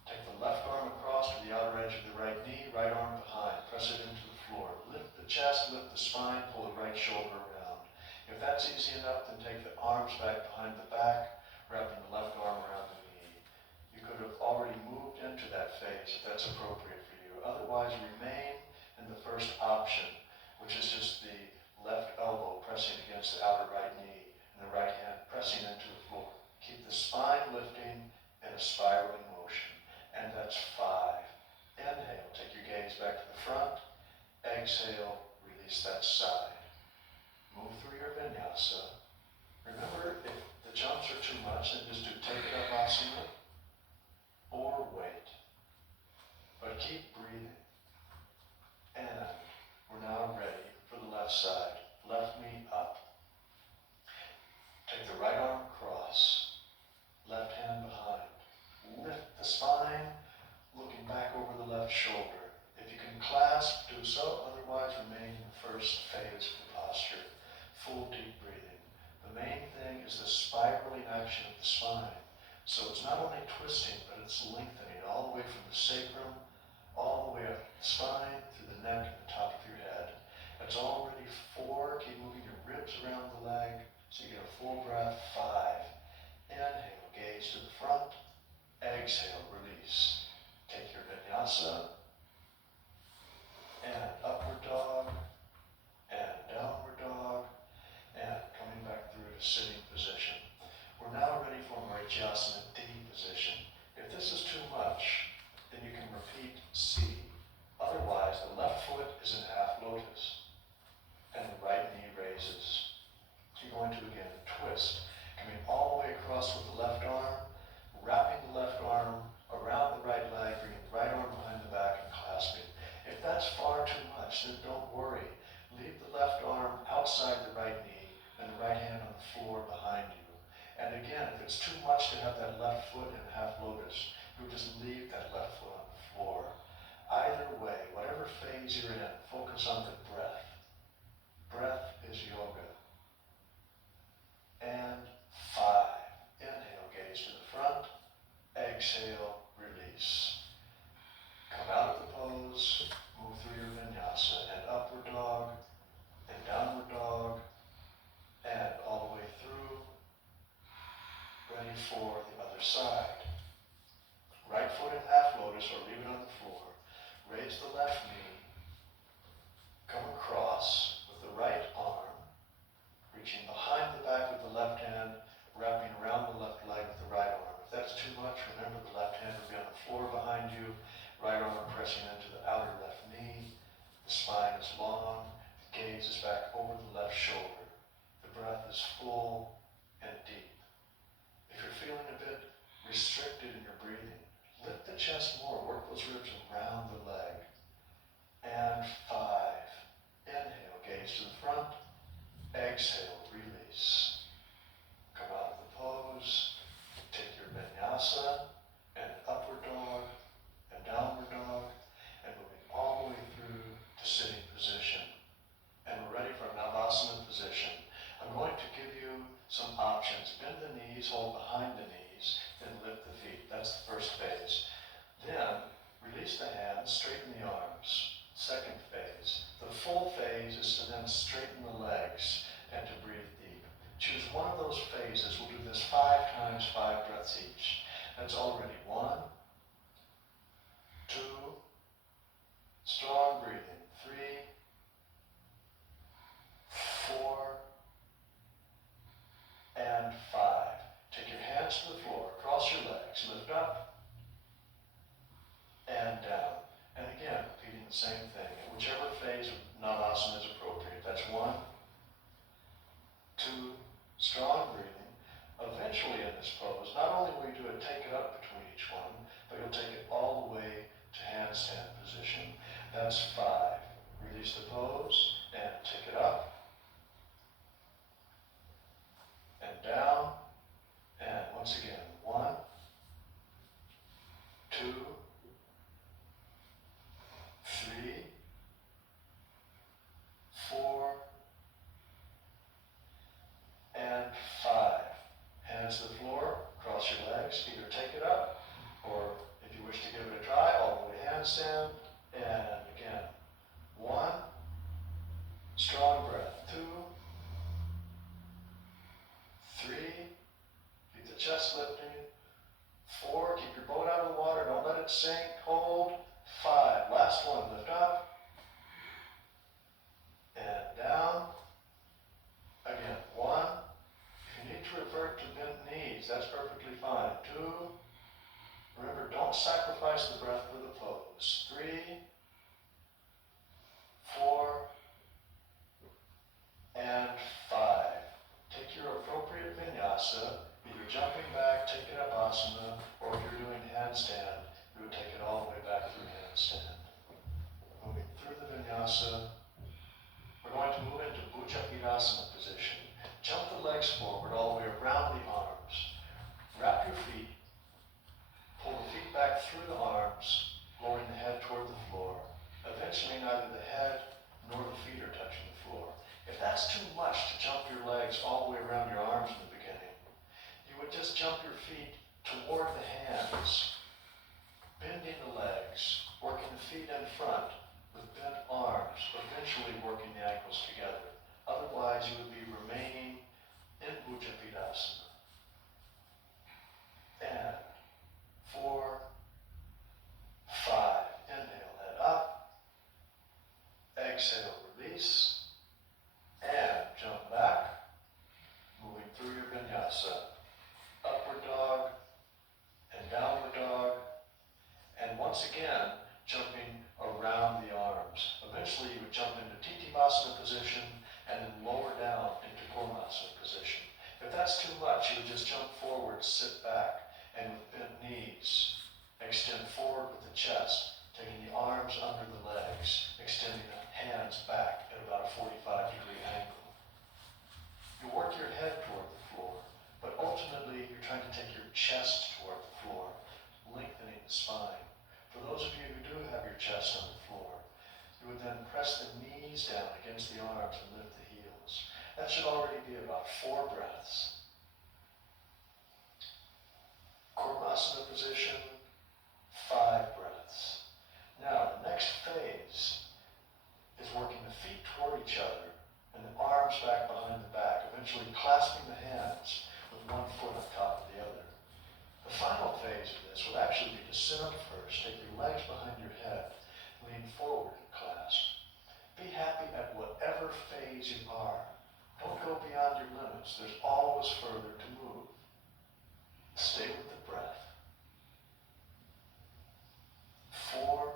Take the left arm across to the outer edge of the right knee, right arm behind, press it into the floor. Lift the chest, lift the spine, pull the right shoulder around. If that's easy enough, then take the arms back behind the back, wrapping the left arm around the knee. You could have already moved into that phase if that's appropriate for you. Otherwise, remain in the first option, which is just the left elbow pressing against the outer right knee and the right hand pressing into the floor. Keep the spine lifting in a spiraling motion. And that's 5. Inhale, take your gaze back to the front. Exhale, release that side. Move through your vinyasa. Remember, if the jumps are too much, then just do take it up asana or wait. But keep breathing. And we're now ready for the left side. Left knee up. Take the right arm across. Left hand behind. Lift the spine, looking back over the left shoulder. If you can clasp, do so. Otherwise, remain in the first phase of the posture. Full deep breathing. The main thing is the spiraling action of the spine. So it's not only twisting, but it's lengthening all the way from the sacrum, all the way up the spine, through the neck and the top of your head. That's already 4. Keep moving your ribs around the leg so you get a full breath. 5. Inhale, gaze to the front. Exhale, release. Take your vinyasa and upward dog and downward dog and coming back through to sitting position. We're now ready for Marityasana, D position. If this is too much, then you can repeat C. Otherwise, the left foot is in half lotus and the right knee raises. You're going to again twist, coming all the way across with the left arm, wrapping the left arm around the right leg, bringing the right arm behind the back and clasping. If that's far too much, then don't worry. Leave the left arm outside the right knee and the right hand on the floor behind you. And again, if it's too much to have that left foot in half lotus, you just leave that left foot on the floor. Either way, whatever phase you're in, focus on the breath. Breath is yoga. And 5. Inhale, gaze to the front. Exhale, release. Come out of the pose, move through your vinyasa, and upward dog, and downward dog, and all the way through, ready for the other side. Right foot in half lotus, or leave it on the floor. Raise the left knee, come across with the right arm, reaching behind the back with the left hand, wrapping around the left leg with the right arm. If that's too much, remember the left hand will be on the floor behind you, right arm pressing into the outer left knee. The spine is long, the gaze is back over the left shoulder. The breath is full and deep. If you're feeling a bit restricted in your breathing, lift the chest more, work those ribs around the leg. And 5. Inhale, gaze to the front. Exhale, release. Come out of the pose. Take your vinyasa and upward dog and downward dog and moving all the way through to sitting position. And we're ready for Navasana position. I'm going to give you some options. Bend the knees, hold behind the knees, then lift the feet. That's the first phase. Then release the hands, straighten the arms. Second phase. The full phase is to then straighten the legs and to breathe deep. Choose one of those phases. We'll do this 5 times, 5 breaths each. That's already 1, 2, strong breathing, 3, 4, and 5. Take your hands to the floor, cross your legs, lift up, and down. And again, repeating the same thing. In whichever phase of Navasana is appropriate. That's 1, 2, strong breathing. Eventually in this pose, not only will you do it, take it up between That's 5. Release the pose and take it up and down. And once again, 1, 2, 3, 4, and 5. Hands to the floor, cross your legs, either take it up, or if you wish to give it a try, all the way handstand, and again, 1, strong breath, 2, 3, keep the chest lifting, 4, keep your boat out of the water, don't let it sink, hold, 5, last one, lift up, and down, again, 1, if you need to revert to bent knees, that's perfectly fine, 2, remember, don't sacrifice the breath for the pose, 3, 4, and 5. Take your appropriate vinyasa, either jumping back, taking up asana, or if you're doing handstand, you would take it all the way back through handstand. Moving through the vinyasa, we're going to move into bhujapadasana position. Jump the legs forward all the way around the arms. Wrap your feet. Pull the feet back through the arms, lowering the head toward the floor. Eventually, neither the head nor the feet are touching the floor. If that's too much to jump your legs all the way around your arms in the beginning, you would just jump your feet toward the hands, bending the legs, working the feet in front with bent arms, eventually working the ankles together. Otherwise, you would be remaining in bhujapadasana. And 4, 5. Inhale, head up. Exhale, release. And jump back. Moving through your vinyasa. Upward dog and downward dog. And once again, jumping around the arms. Eventually, you would jump into Titivasana position and then lower down into Kurmasana position. If that's too much, you would just jump forward, sit back, and with bent knees, extend forward with the chest, taking the arms under the legs, extending the hands back at about a 45-degree angle. You work your head toward the floor, but ultimately you're trying to take your chest toward the floor, lengthening the spine. For those of you who do have your chest on the floor, you would then press the knees down against the arms and lift the heels. That should already be about 4 breaths. Kurmasana position, 5 breaths. Now, the next phase is working the feet toward each other and the arms back behind the back, eventually clasping the hands with one foot on top of the other. The final phase of this would actually be to sit up first, take your legs behind your head, lean forward and clasp. Be happy at whatever phase you are. Don't go beyond your limits. There's always further to move. Stay with the breath. 4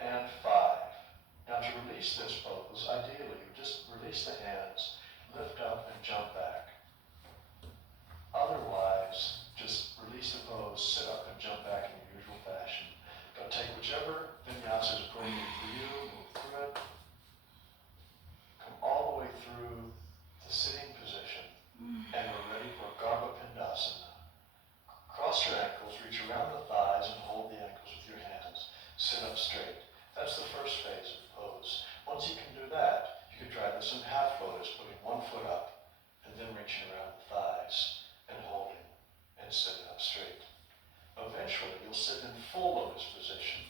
and 5. Now to release this pose, ideally you just release the hands, lift up and jump back. Otherwise, just release the pose, sit up and jump back in your usual fashion. But take whichever vinyasa is appropriate for you, move through it. Come all the way through the sitting position, and we're ready for Garbhapindasana. Cross your ankles, reach around the thighs and hold the ankles with your hands. Sit up straight. That's the first phase of the pose. Once you can do that, you can try this in half lotus, putting one foot up and then reaching around the thighs and holding and sitting up straight. Eventually, you'll sit in full lotus position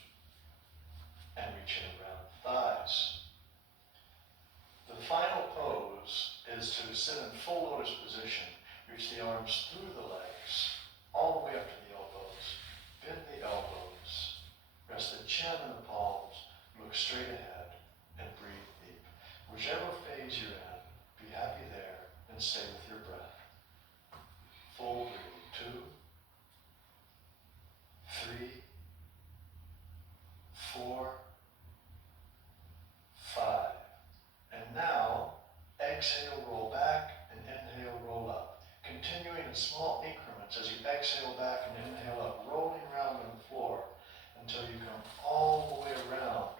and reaching around the thighs. The final pose is to sit in full lotus position, reach the arms through the legs, all the way up to the elbows. Bend the elbows. Rest the chin in the palms. Look straight ahead and breathe deep. Whichever phase you're in, be happy there and stay with your breath. Full breathing. 2, 3, 4, 5. And now, exhale, roll back, and inhale, roll up. Continuing in small increments as you exhale back and until you come all the way around,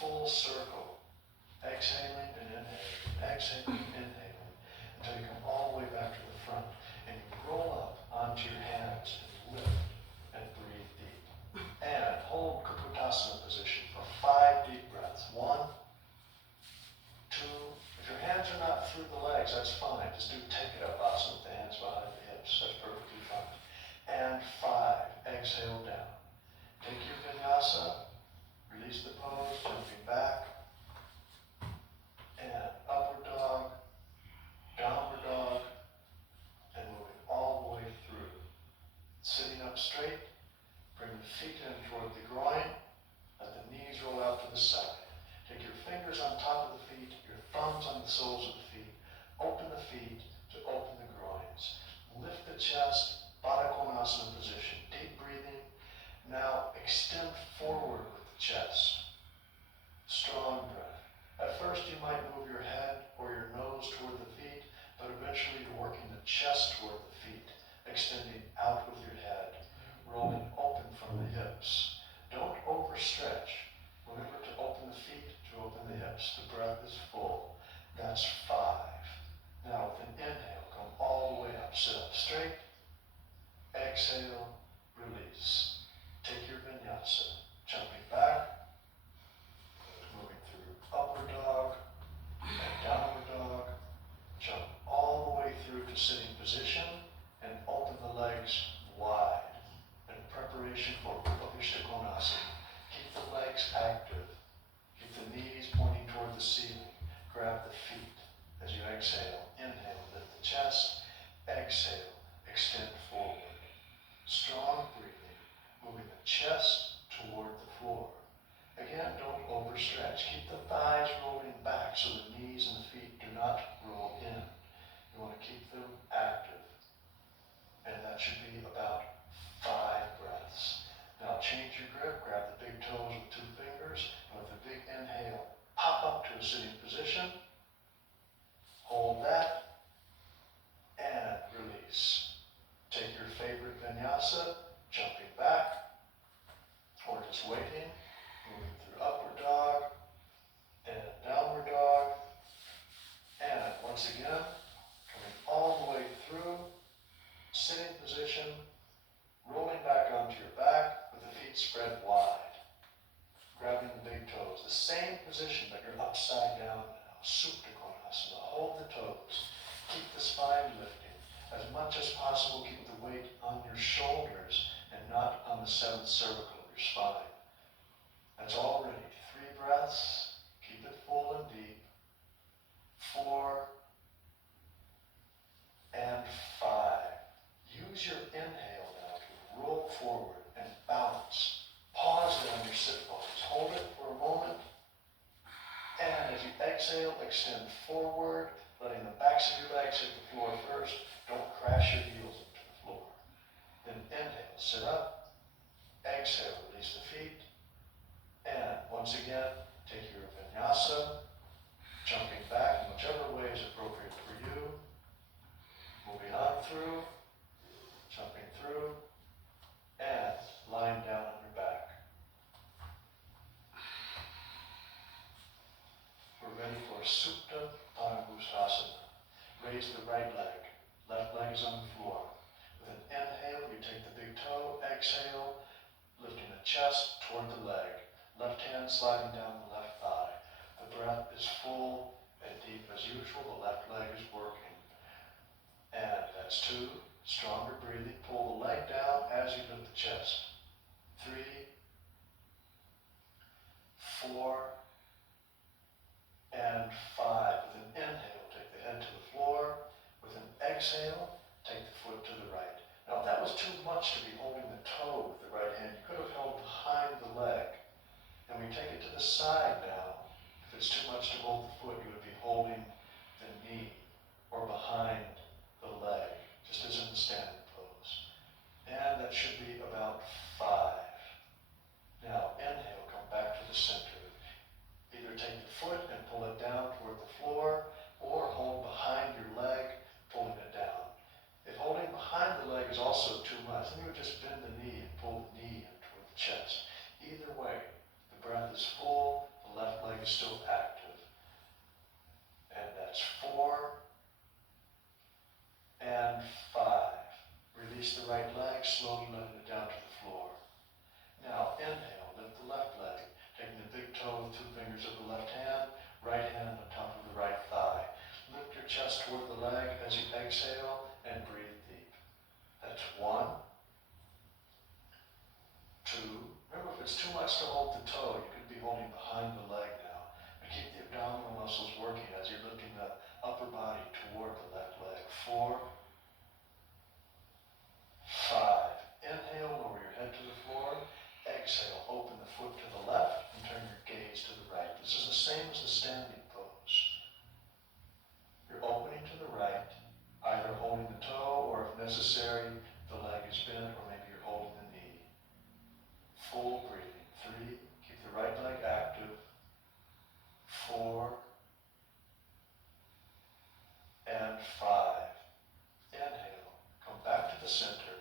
full circle. Exhaling and inhaling, exhaling and inhaling, until you come all the way back to the front. And you roll up onto your hands and lift and breathe deep. And hold Kukutasana position for 5 deep breaths. 1, 2, if your hands are not through the legs, that's fine. Just do take it up asana with the hands behind the hips. That's perfectly fine. And 5, exhale down. Take your vinyasa, release the pose, jumping back, and upward dog, downward dog, and moving all the way through. Sitting up straight, bring the feet in toward the groin, let the knees roll out to the side. Take your fingers on top of the feet, your thumbs on the soles of the feet. Open the feet to open the groins. Lift the chest, Baddha Konasana position. Deep breathing. Now extend forward with the chest. Strong breath. At first you might move your head or your nose toward the feet, but eventually you're working the chest toward the feet, extending out with your head, rolling open from the hips. Don't overstretch. Remember to open the feet, to open the hips. The breath is full. That's 5. Now with an inhale, come all the way up. Sit up straight. Exhale, release. Take your vinyasa. Jumping back. Moving through upward dog and downward dog. Jump all the way through to sitting position and open the legs wide in preparation for Upavishta Konasana. Keep the legs active. Keep the knees pointing toward the ceiling. Grab the feet as you exhale. Inhale, lift the chest. Exhale, extend forward. Strong breathing, moving the chest toward the floor. Again, don't overstretch. Keep the thighs rolling back so the knees and the feet do not roll in. You want to keep them active. And that should be about 5 breaths. Now change your grip, grab the big toes with 2 fingers, and with a big inhale, pop up to a sitting position. Hold that, and release. Take your favorite vinyasa, jumping back, or just waiting, moving through upward dog, and downward dog, and once again, coming all the way through, sitting position, rolling back onto your back with the feet spread wide, grabbing the big toes, the same position but you're upside down now, Supta Konasana. Hold the toes, keep the spine lifting. As much as possible, keep the weight on your shoulders and not on the 7th cervical of your spine. That's already 3 breaths. Keep it full and deep. 4 and 5. Use your inhale now to roll forward and balance. Pause it on your sit bones. Hold it for a moment. And as you exhale, extend forward, letting the backs of your legs hit the floor first. Don't crash your heels into the floor. Then inhale, sit up. Exhale, release the feet. And once again, take your vinyasa, jumping back in whichever way is appropriate for you. Moving on through, jumping through, and lying down on your back. We're ready for Supta Padangusthasana. Raise the right leg. Left leg is on the floor. With an inhale, you take the big toe. Exhale, lifting the chest toward the leg. Left hand sliding down the left thigh. The breath is full and deep as usual. The left leg is working. And that's 2. Stronger breathing. Pull the leg down as you lift the chest. 3, 4, and 5. With an inhale, take the head to the floor. With an exhale, take the foot to the right. Now, if that was too much to be holding the toe with the right hand, you could have held behind the leg. And we take it to the side now. If it's too much to hold the foot, you would be holding the knee or behind the leg, just as in the standing pose. And that should be about 5. Now, inhale, come back to the center. Either take the foot and pull it down toward the floor, or hold behind your leg, pulling it down. If holding behind the leg is also too much, then you would just bend the knee and pull the knee in toward the chest. it's too much to hold the toe, you could be holding behind the leg now. But keep the abdominal muscles working as you're lifting the upper body toward the left leg. 4, 5. Inhale, lower your head to the floor. Exhale, open the foot to the left and turn your gaze to the right. This is the same as the standing pose. You're opening to the right, either holding the toe or if necessary, the leg is bent or maybe you're holding the knee. Full breathing. 3, keep the right leg active. 4 and 5. Inhale, come back to the center.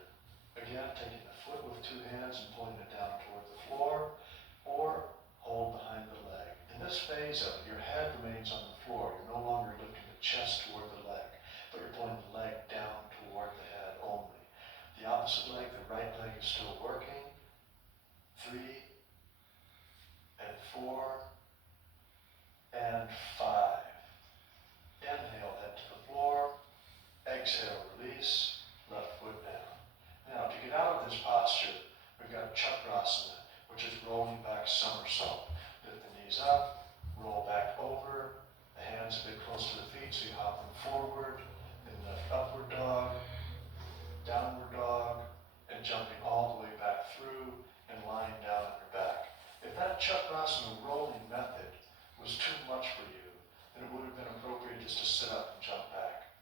Again, taking the foot with 2 hands and pulling it down toward the floor, or hold behind the leg. In this phase of it, your head remains on the floor. You're no longer lifting the chest toward the leg, but you're pulling the leg down toward the head only. The opposite leg, the right leg, is still working. 3 and 4 and 5. Inhale, head to the floor. Exhale, release, left foot down. Now, to get out of this posture, we've got chakrasana, which is rolling back somersault. Lift the knees up, roll back over, the hands a bit close to the feet, so you hop them forward, then lift upward dog, downward dog, and jumping all the way back through and lying down on your back. If that chakrasana rolling method was too much for you, then it would have been appropriate just to sit up and jump back.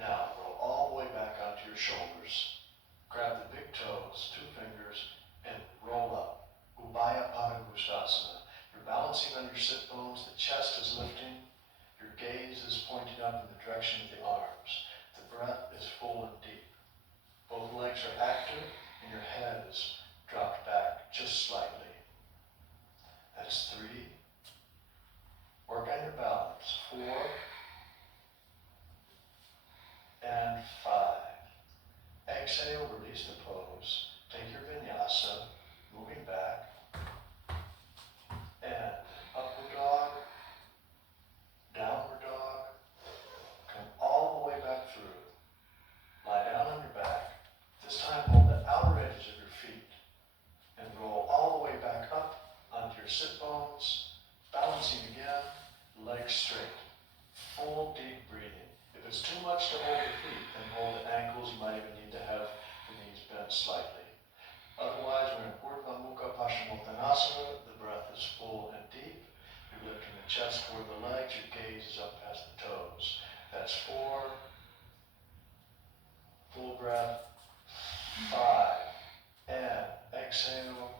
Now, roll all the way back onto your shoulders. Grab the big toes, 2 fingers, and roll up. Ubaya Pada Gustasana. You're balancing on your sit bones, the chest is lifting, your gaze is pointing up in the direction of the arms. The breath is full and deep. Both legs are active, and your head is dropped back just slightly. That's 3. Work on your balance. 4 and 5. Exhale, release the pose. Take your vinyasa, moving back. And upward dog, downward dog. Come all the way back through. Lie down on your back. This time hold the outer edges of your feet and roll all the way back up onto your sit bones. Balancing again, legs straight. Full deep breathing. If it's too much to hold the feet, then hold the ankles. You might even need to have the knees bent slightly. Otherwise, we're in Urdhva Mukha Paschimottanasana. The breath is full and deep. You're lifting the chest toward the legs. Your gaze is up past the toes. That's 4. Full breath. 5. And exhale.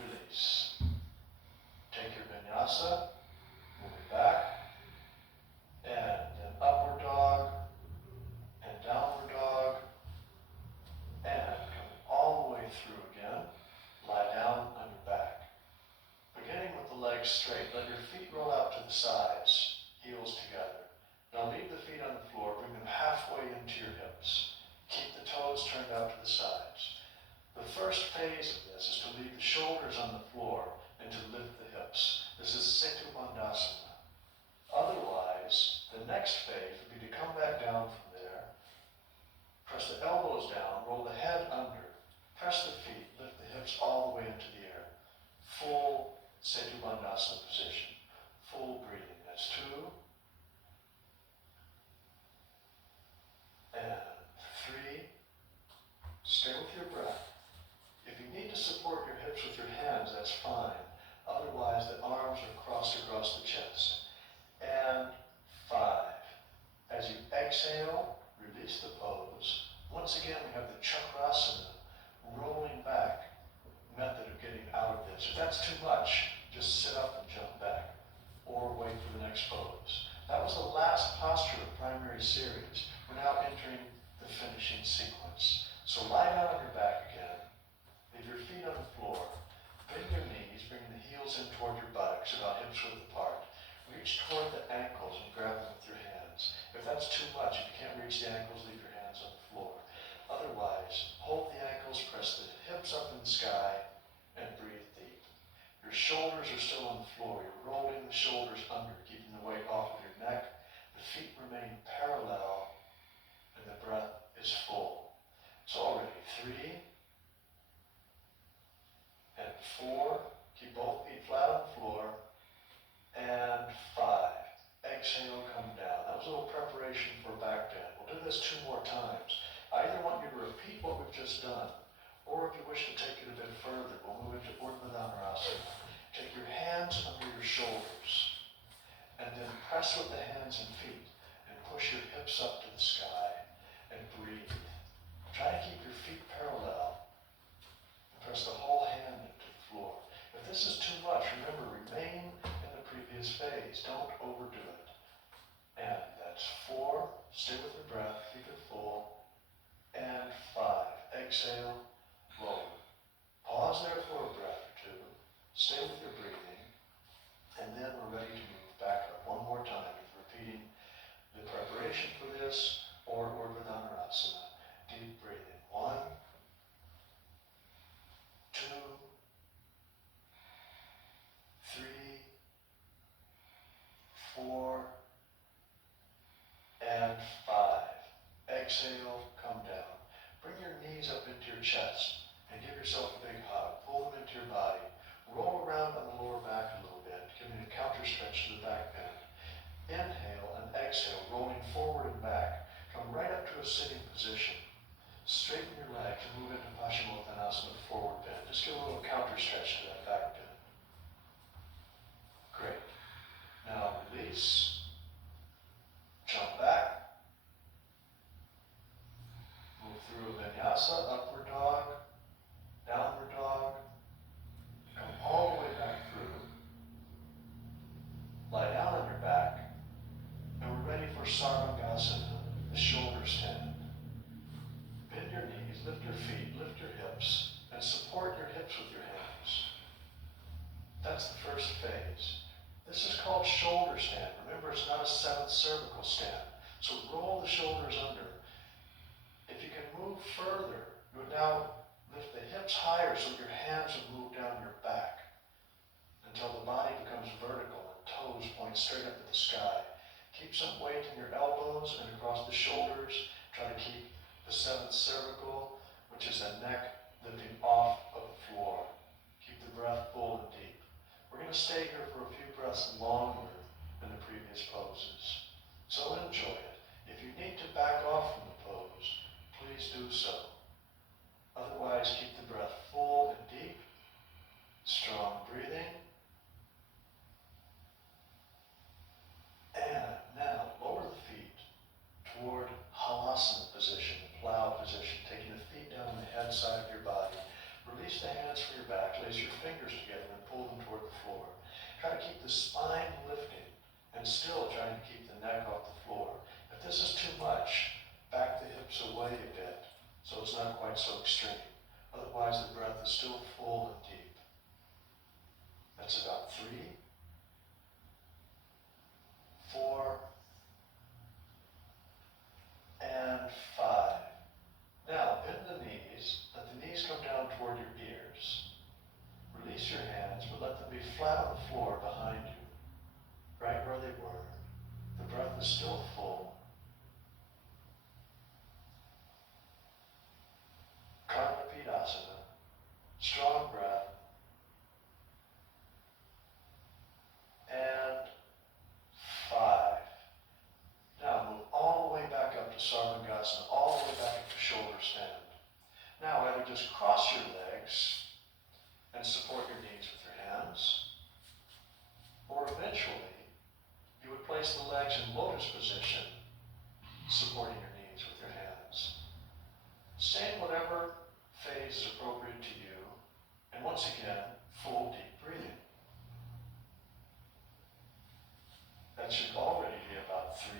Release. Take your vinyasa. Moving back. And then upward dog. And downward dog. And coming all the way through again. Lie down on your back. Beginning with the legs straight, let your feet roll out to the sides, heels together. Now leave the feet on the floor, bring them halfway into your hips. Keep the toes turned out to the sides. The first phase of this is to leave the shoulders on the floor and to lift the hips. This is Setu Bandhasana. Otherwise, the next phase would be to come back down from there, press the elbows down, roll the head under, press the feet, lift the hips all the way into the air. Full Setu Bandhasana position. Full breathing. That's 2. And 3. Stay with your breath. If you need to support your hips with your hands, that's fine. Otherwise, the arms are crossed across the chest. And 5. As you exhale, release the pose. Once again, we have the chakrasana, rolling back method of getting out of this. If that's too much, just sit up and jump back, or wait for the next pose. That was the last posture of primary series. We're now entering the finishing sequence. So lie down on your back again. Leave your feet on the floor. Bend your knees, bring the heels in toward your buttocks, about hips width apart. Reach toward the ankles and grab them with your hands. If that's too much, if you can't reach the ankles, leave your hands on the floor. Otherwise, hold the ankles, press the hips up in the sky, and breathe deep. Your shoulders are still on the floor. You're rolling the shoulders under, keeping the weight off of your neck. The feet remain parallel, and the breath is full. So already 3 and 4, keep both feet flat on the floor, and 5. Exhale, come down. That was a little preparation for back bend. We'll do this 2 more times. I either want you to repeat what we've just done, or if you wish to take it a bit further, we'll move into Urdhva Dhanurasana. Take your hands under your shoulders, and then press with the hands and feet, and push your hips up to the sky, and breathe. Try to keep your feet parallel, and press the whole hand into the floor. If this is too much, remember, remain in the previous phase. Don't overdo it. And that's 4. Stay with your breath. Keep it full. And 5. Exhale. Lower. Pause there for a breath or 2. Stay with your breathing. And then we're ready to move back up one more time, repeating the preparation for this or Urdhva Dhanurasana. Deep breathing. 1, 2, 3, 4, and 5. Exhale, come down. Bring your knees up into your chest and give yourself a big hug. Pull them into your body. Roll around on the lower back a little bit, giving a counter stretch to the back bend. Inhale and exhale, rolling forward and back. Come right up to a sitting position. Straighten your legs and move into Paschimottanasana, forward bend. Just give a little counter stretch to that back bend. Great. Now release. Jump back. Move through a vinyasa, upward dog, downward dog. Come all the way back through. Lie down on your back. And we're ready for Sarvangasana, the shoulder stand. Bend your knees, lift your feet, lift your hips, and support your hips with your hands. That's the first phase. This is called shoulder stand. Remember, it's not a 7th cervical stand. So roll the shoulders under. If you can move further, you would now lift the hips higher so your hands will move down your back until the body becomes vertical and toes point straight up at the sky. Keep some weight in your elbows and across the shoulders. Try to keep the 7th cervical, which is the neck, lifting off of the floor. Keep the breath full and deep. We're going to stay here for a few breaths longer than the previous poses. So enjoy it. If you need to back off from the pose, please do so. Otherwise, keep the breath full and deep. Strong breathing. And now lower the feet toward Halasana position, plow position, taking the feet down on the head side of your body. Release the hands from your back, lace your fingers together and pull them toward the floor. Try to keep the spine lifting and still trying to keep the neck off the floor. If this is too much, back the hips away a bit so it's not quite so extreme. Otherwise the breath is still full and deep. That's about 3, 4, and 5. Now, bend the knees. Let the knees come down toward your ears. Release your hands, but let them be flat on the floor behind you, right where they were. The breath is still full. Karmapidasana. Strong breath. And 5. Now move all the way back up to Sarvangasana, all the way back up to shoulder stand. Now either just cross your legs and support your knees with your hands, or eventually you would place the legs in lotus position, supporting your knees with your hands. Stay in whatever phase is appropriate to you, and once again, full deep breathing. That should already be about 3,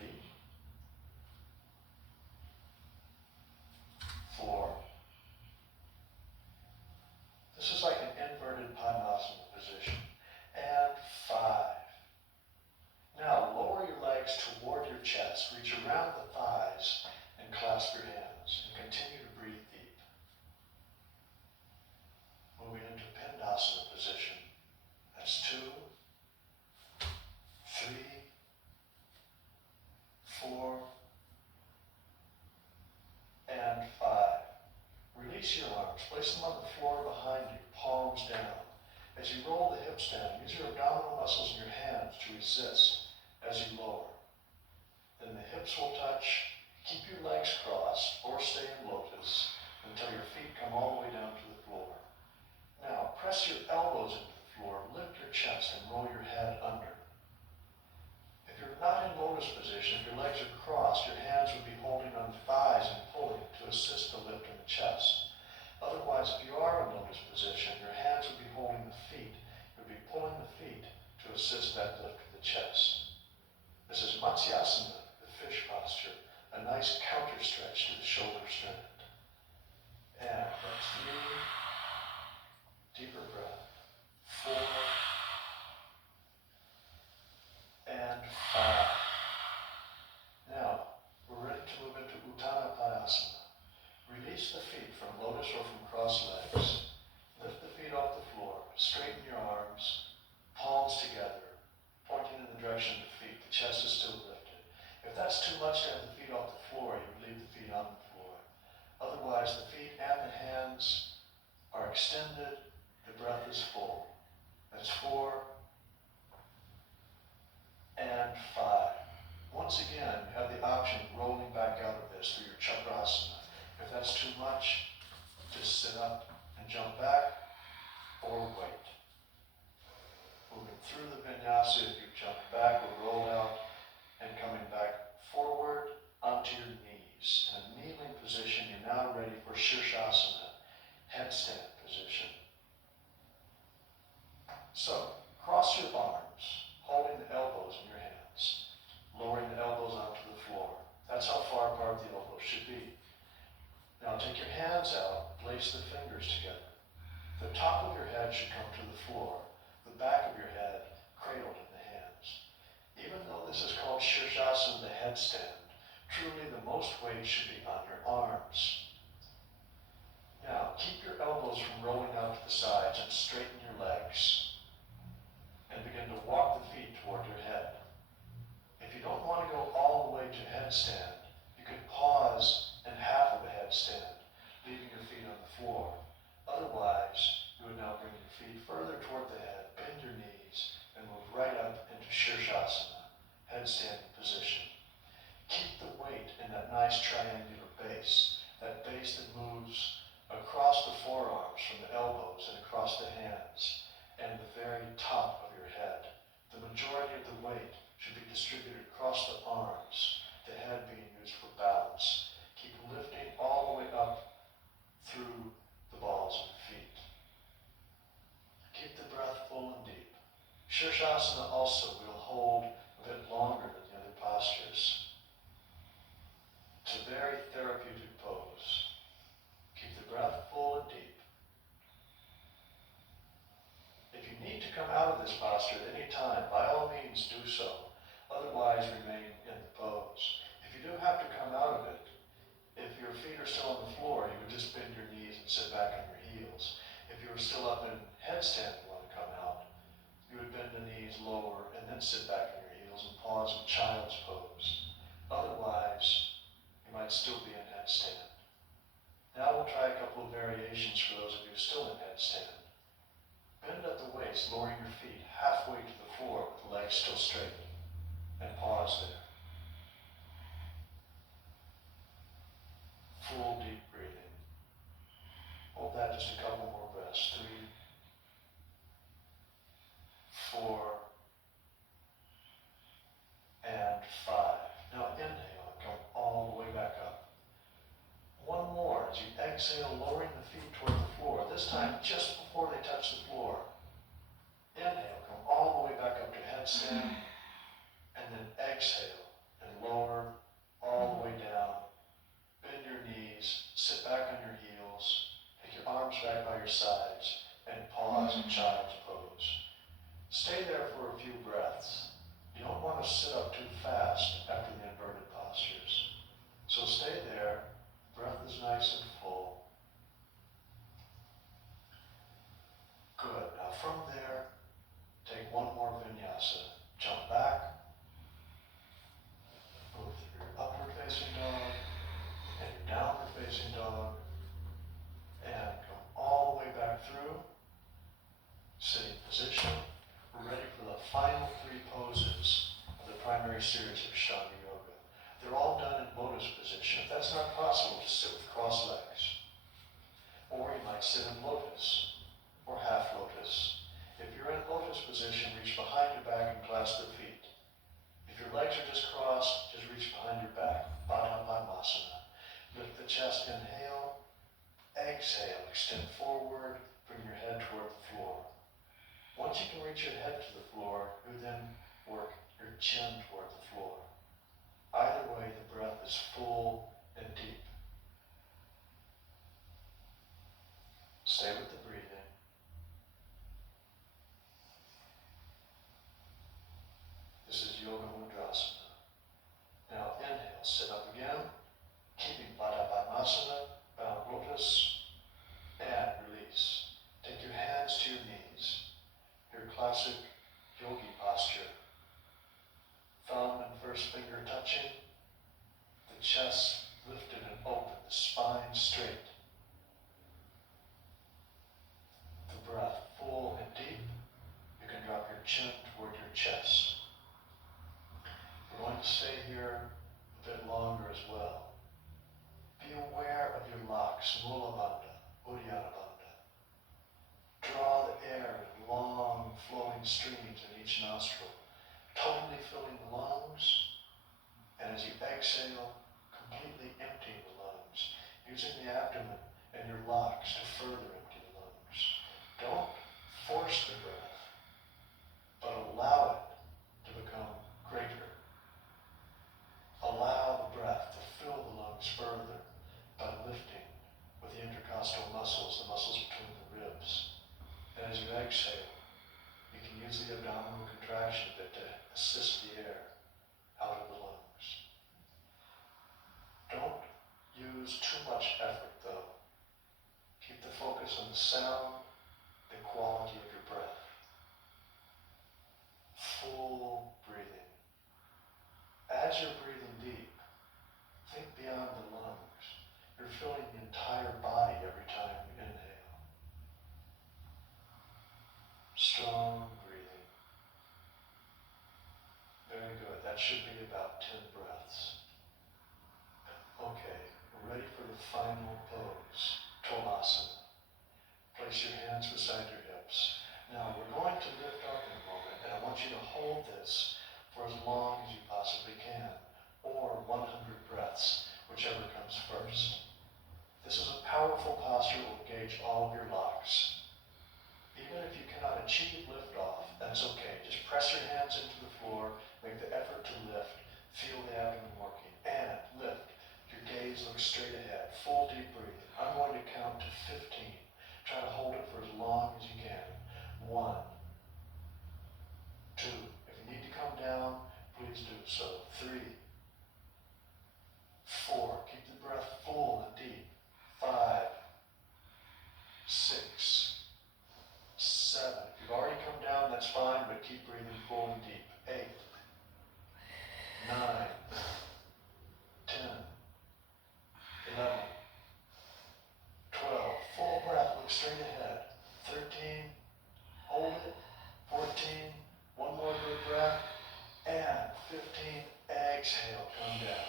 4. This is like an inverted Padmasana position. And 5. Now lower your legs toward your chest. Reach around the thighs and clasp your hands. And continue to breathe deep. Moving into Pindasana position. That's 2, 3, 4, and 5. Release your arms. Place them on the floor behind you. Palm as you roll the hips down, use your abdominal muscles in your hands to resist as you lower. Then the hips will touch. Keep your legs crossed or stay in lotus until your feet come all the way down to the floor. Now, press your elbows into the floor, lift your chest, and roll your head under. If you're not in lotus position, if your legs are crossed, your hands would be holding on the thighs and pulling to assist the lift in the chest. Otherwise, if you are in lotus position, your hands would be holding the feet. You would be pulling the feet to assist that lift of the chest. This is Matsyasana, the fish posture, a nice counter stretch to the shoulder strength. And that's 3, deeper breath, 4, and 5. Now, we're ready to move into Uttanapayasana. Release the feet from lotus or from crossed legs. Lift the feet off the floor. Straighten your arms, palms together, pointing in the direction of the feet. The chest is still lifted. If that's too much to have the feet off the floor, you would leave the feet on the floor. Otherwise, the feet and the hands are extended. The breath is full. That's 4 and 5. Once again, you have the option of rolling back out of this through your chakrasana. If that's too much, just sit up and jump back or wait. Moving through the vinyasa, if you jump back or roll out and coming back forward onto your knees. In a kneeling position, you're now ready for Shirshasana, headstand position. So, cross your arms, holding the elbows in your hands, lowering the elbows onto the floor. That's how far apart the elbows should be. Now take your hands out, place the fingers together. The top of your head should come to the floor, the back of your head cradled in the hands. Even though this is called Shirshasana, the headstand, truly the most weight should be on your arms. Now keep your elbows from rolling out to the sides and straighten your legs. And begin to walk the feet toward your head. If you don't want to go all the way to headstand, you could pause in half of a headstand, leaving your feet on the floor. Otherwise, you would now bring your feet further toward the head, bend your knees, and move right up into Shirshasana, headstand position. Keep the weight in that nice triangular base, that base that moves across the forearms from the elbows and across the hands, and the very top of your head. The majority of the weight should be distributed across the arms, the head being used for balance. Keep lifting all the way up through the balls of the feet. Keep the breath full and deep. Shirshasana also will hold a bit longer than the other postures. It's a very therapeutic pose. Keep the breath full and deep. If you need to come out of this posture at any time, by all means do so. Otherwise, remain in the pose. If you do have to come out of it, if your feet are still on the floor, you would just bend your knees and sit back on your heels. If you were still up in headstand and want to come out, you would bend the knees lower and then sit back on your heels and pause in child's pose. Otherwise, you might still be in headstand. Now we'll try a couple of variations for those of you still in headstand. Bend at the waist, lowering your feet halfway to the floor with the legs still straight. And pause there. Full deep breathing. Hold that just a couple more breaths. 3, 4, and 5. Now inhale, come all the way back up. One more as you exhale, lowering the feet toward the floor. This time just before they touch the floor. Inhale, come all the way back up to headstand. And then exhale and lower all the way down. Bend your knees, sit back on your heels, take your arms back by your sides, and pause in child's pose. Stay there for a few breaths. You don't want to sit up too fast after the inverted postures. So stay there. Breath is nice and full. Good. Now from there, take one more vinyasa. Jump back. Move through your upward facing dog and your downward facing dog. And come all the way back through. Sitting position. We're ready for the final 3 poses of the primary series of Ashtanga Yoga. They're all done in lotus position. If that's not possible, just sit with crossed legs. Or you might sit in lotus or half lotus. If you're in lotus position, reach behind your back and clasp the feet. If your legs are just crossed, just reach behind your back. Baddha Padmasana. Lift the chest, inhale. Exhale, extend forward, bring your head toward the floor. Once you can reach your head to the floor, you then work your chin toward the floor. Either way, the breath is full and deep. Stay with the breathing. This is Yoga Mudrasana. Now inhale, sit up again, keeping Baddha Padmasana, bound lotus, and release. Take your hands to your knees. Your classic yogi posture. Thumb and first finger touching, the chest lifted and open, the spine straight. The breath full and deep. You can drop your chin toward your chest. We're going to stay here a bit longer as well. Be aware of your locks, Mula Bandha, Uddiyana Bandha. Draw the air in long flowing streams in each nostril, totally filling the lungs, and as you exhale, completely emptying the lungs, using the abdomen and your locks to further empty the lungs. Don't force the breath, but allow it to become greater. Allow the breath to fill the lungs further by lifting with the intercostal muscles, the muscles between the ribs. And as you exhale, you can use the abdominal contraction a bit to assist the air out of the lungs. Don't use too much effort though. Keep the focus on the sound, the quality of your breath. Full breathing. As you're breathing deep, think beyond the lungs. You're filling the entire body every time you inhale. Strong breathing. Very good. That should be about 10 breaths. Okay, we're ready for the final pose, Tomasana. Place your hands beside your hips. Now we're going to lift up in a moment, and I want you to hold this for as long as you possibly can, or 100 breaths, whichever comes first. This is a powerful posture that will engage all of your locks. Even if you cannot achieve liftoff, that's okay. Just press your hands into the floor, make the effort to lift, feel the abdomen working, and lift. Your gaze looks straight ahead, full deep breathing. I'm going to count to 15. Try to hold it for as long as you can. 1, 2. If you need to come down, please do so. 3, 4. Keep the breath full and deep. 5, 6, 7. If you've already come down, that's fine, but keep breathing full and deep. 8, 9, 10, 11, 12. Full breath, look straight ahead. 13, hold it. 14, one more good breath. And 15, exhale, come down.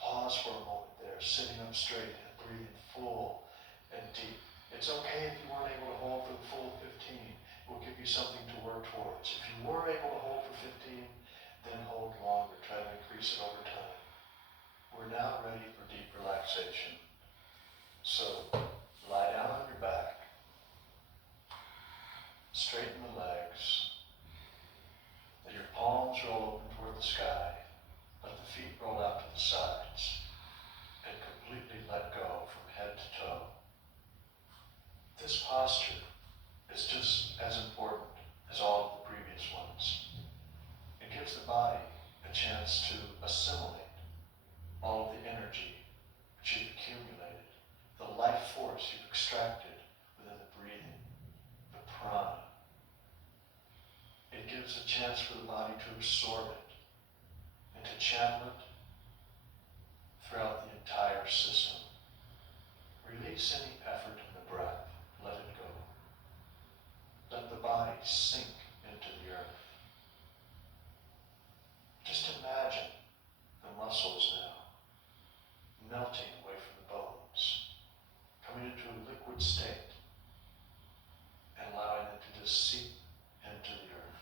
Pause for a moment there, sitting up straight and breathing full and deep. It's okay if you weren't able to hold for the full 15. We'll give you something to work towards. If you were able to hold for 15, then hold longer. Try to increase it over time. We're now ready for deep relaxation. So, lie down on your back. Straighten the legs. Let your palms roll open toward the sky. Let the feet roll out to the sides. And completely let go from head to toe. This posture is just as important as all of the previous ones. It gives the body a chance to assimilate all of the energy which you've accumulated, the life force you've extracted within the breathing, the prana. It gives a chance for the body to absorb it and to channel it throughout the entire system. Release any effort in the breath. Let it go. Let the body sink into the earth. Just imagine the muscles now melting away from the bones, coming into a liquid state and allowing them to just seep into the earth,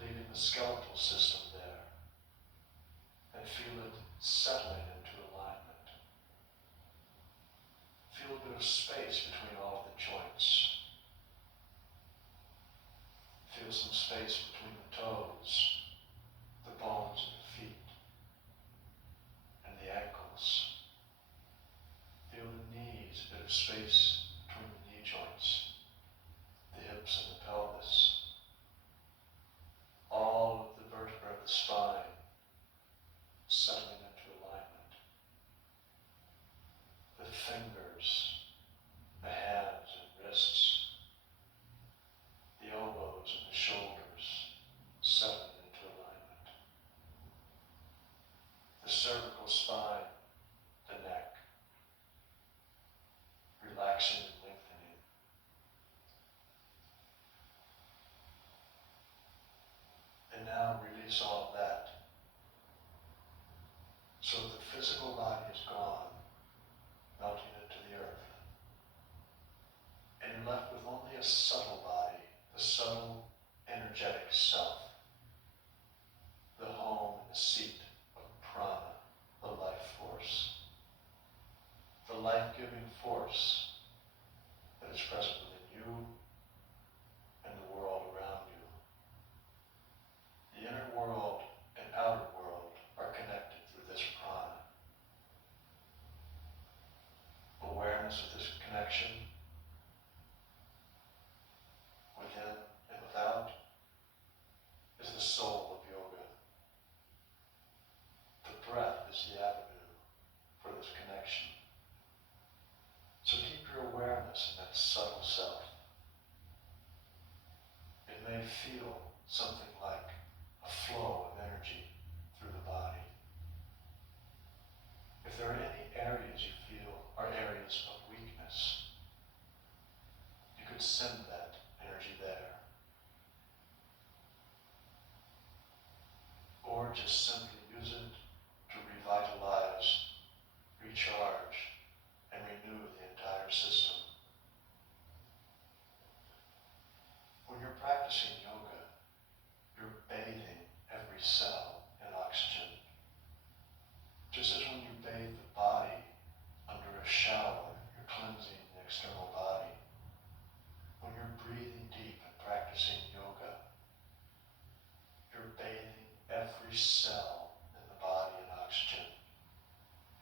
leaving the skeletal system there, and feel it settling into alignment. Feel a bit of space between all of the joints. Feel some space between the toes, the bones of the feet, and the ankles. Feel the knees, a bit of space between the knee joints, the hips and the pelvis. All of the vertebrae of the spine settling into alignment. The fingers, the hands and wrists, the elbows and the shoulders settling into alignment. The cervical spine, the neck, relaxing and lengthening. And now release all of that. So the physical body is gone, melting into the earth. And you're left with only a subtle body, the subtle, energetic self, the home and the seat of prana, the life force, the life-giving force that is present within you and the world around you. The inner world and outer world are connected through this prana. Awareness of this connection within and without is the soul of yoga. The breath is the avenue for this connection. So keep your awareness in that subtle self. It may feel something like a flow of energy through the body. If there are any areas you feel are areas of weakness, you could send that energy there. Or just simply use it to revitalize, recharge, and renew the entire system. When you're practicing yoga, you're bathing every cell in oxygen. Just as when you bathe the body under a shower, you're cleansing the external body. When you're breathing deep and practicing yoga, you're bathing every cell in the body in oxygen.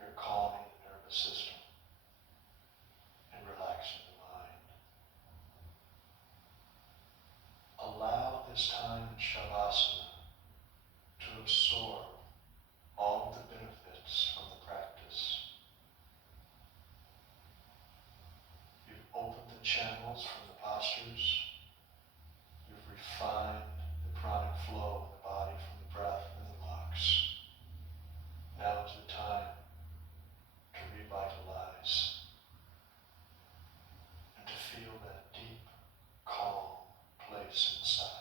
You're calming the nervous system and relaxing the mind. Allow this time in Shavasana to absorb all of the benefits from the practice. You've opened the channels from the postures. You've refined the pranic flow in the body from the breath and the locks. Now is the time to revitalize and to feel that deep, calm place inside.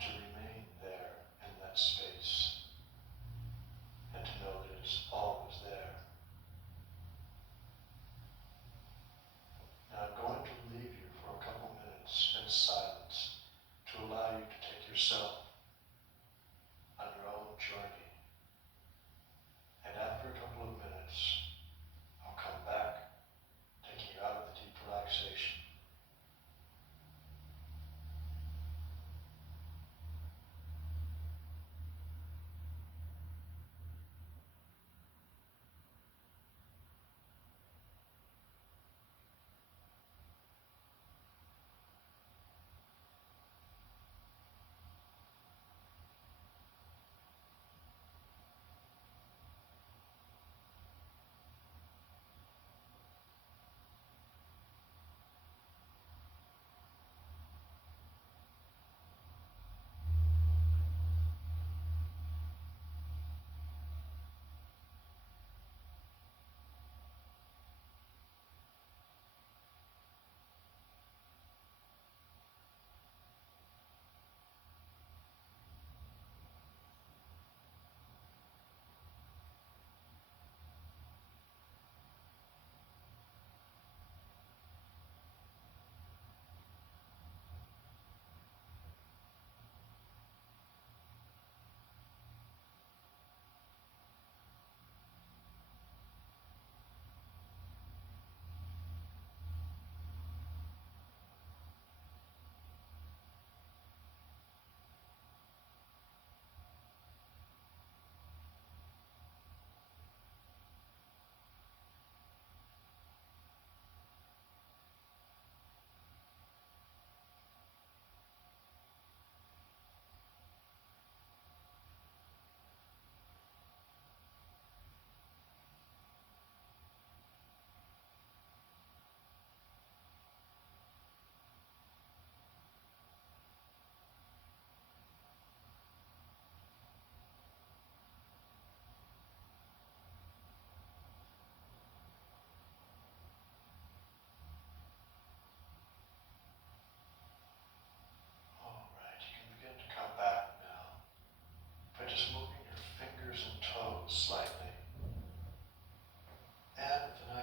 To remain there in that space and to know that it's always there. Now I'm going to leave you for a couple minutes in silence to allow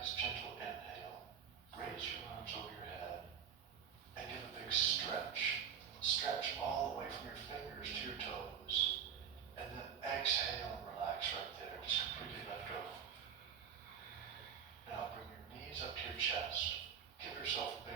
nice gentle inhale. Raise your arms over your head and give a big stretch. Stretch all the way from your fingers to your toes. And then exhale and relax right there. Just completely let go. Now bring your knees up to your chest. Give yourself a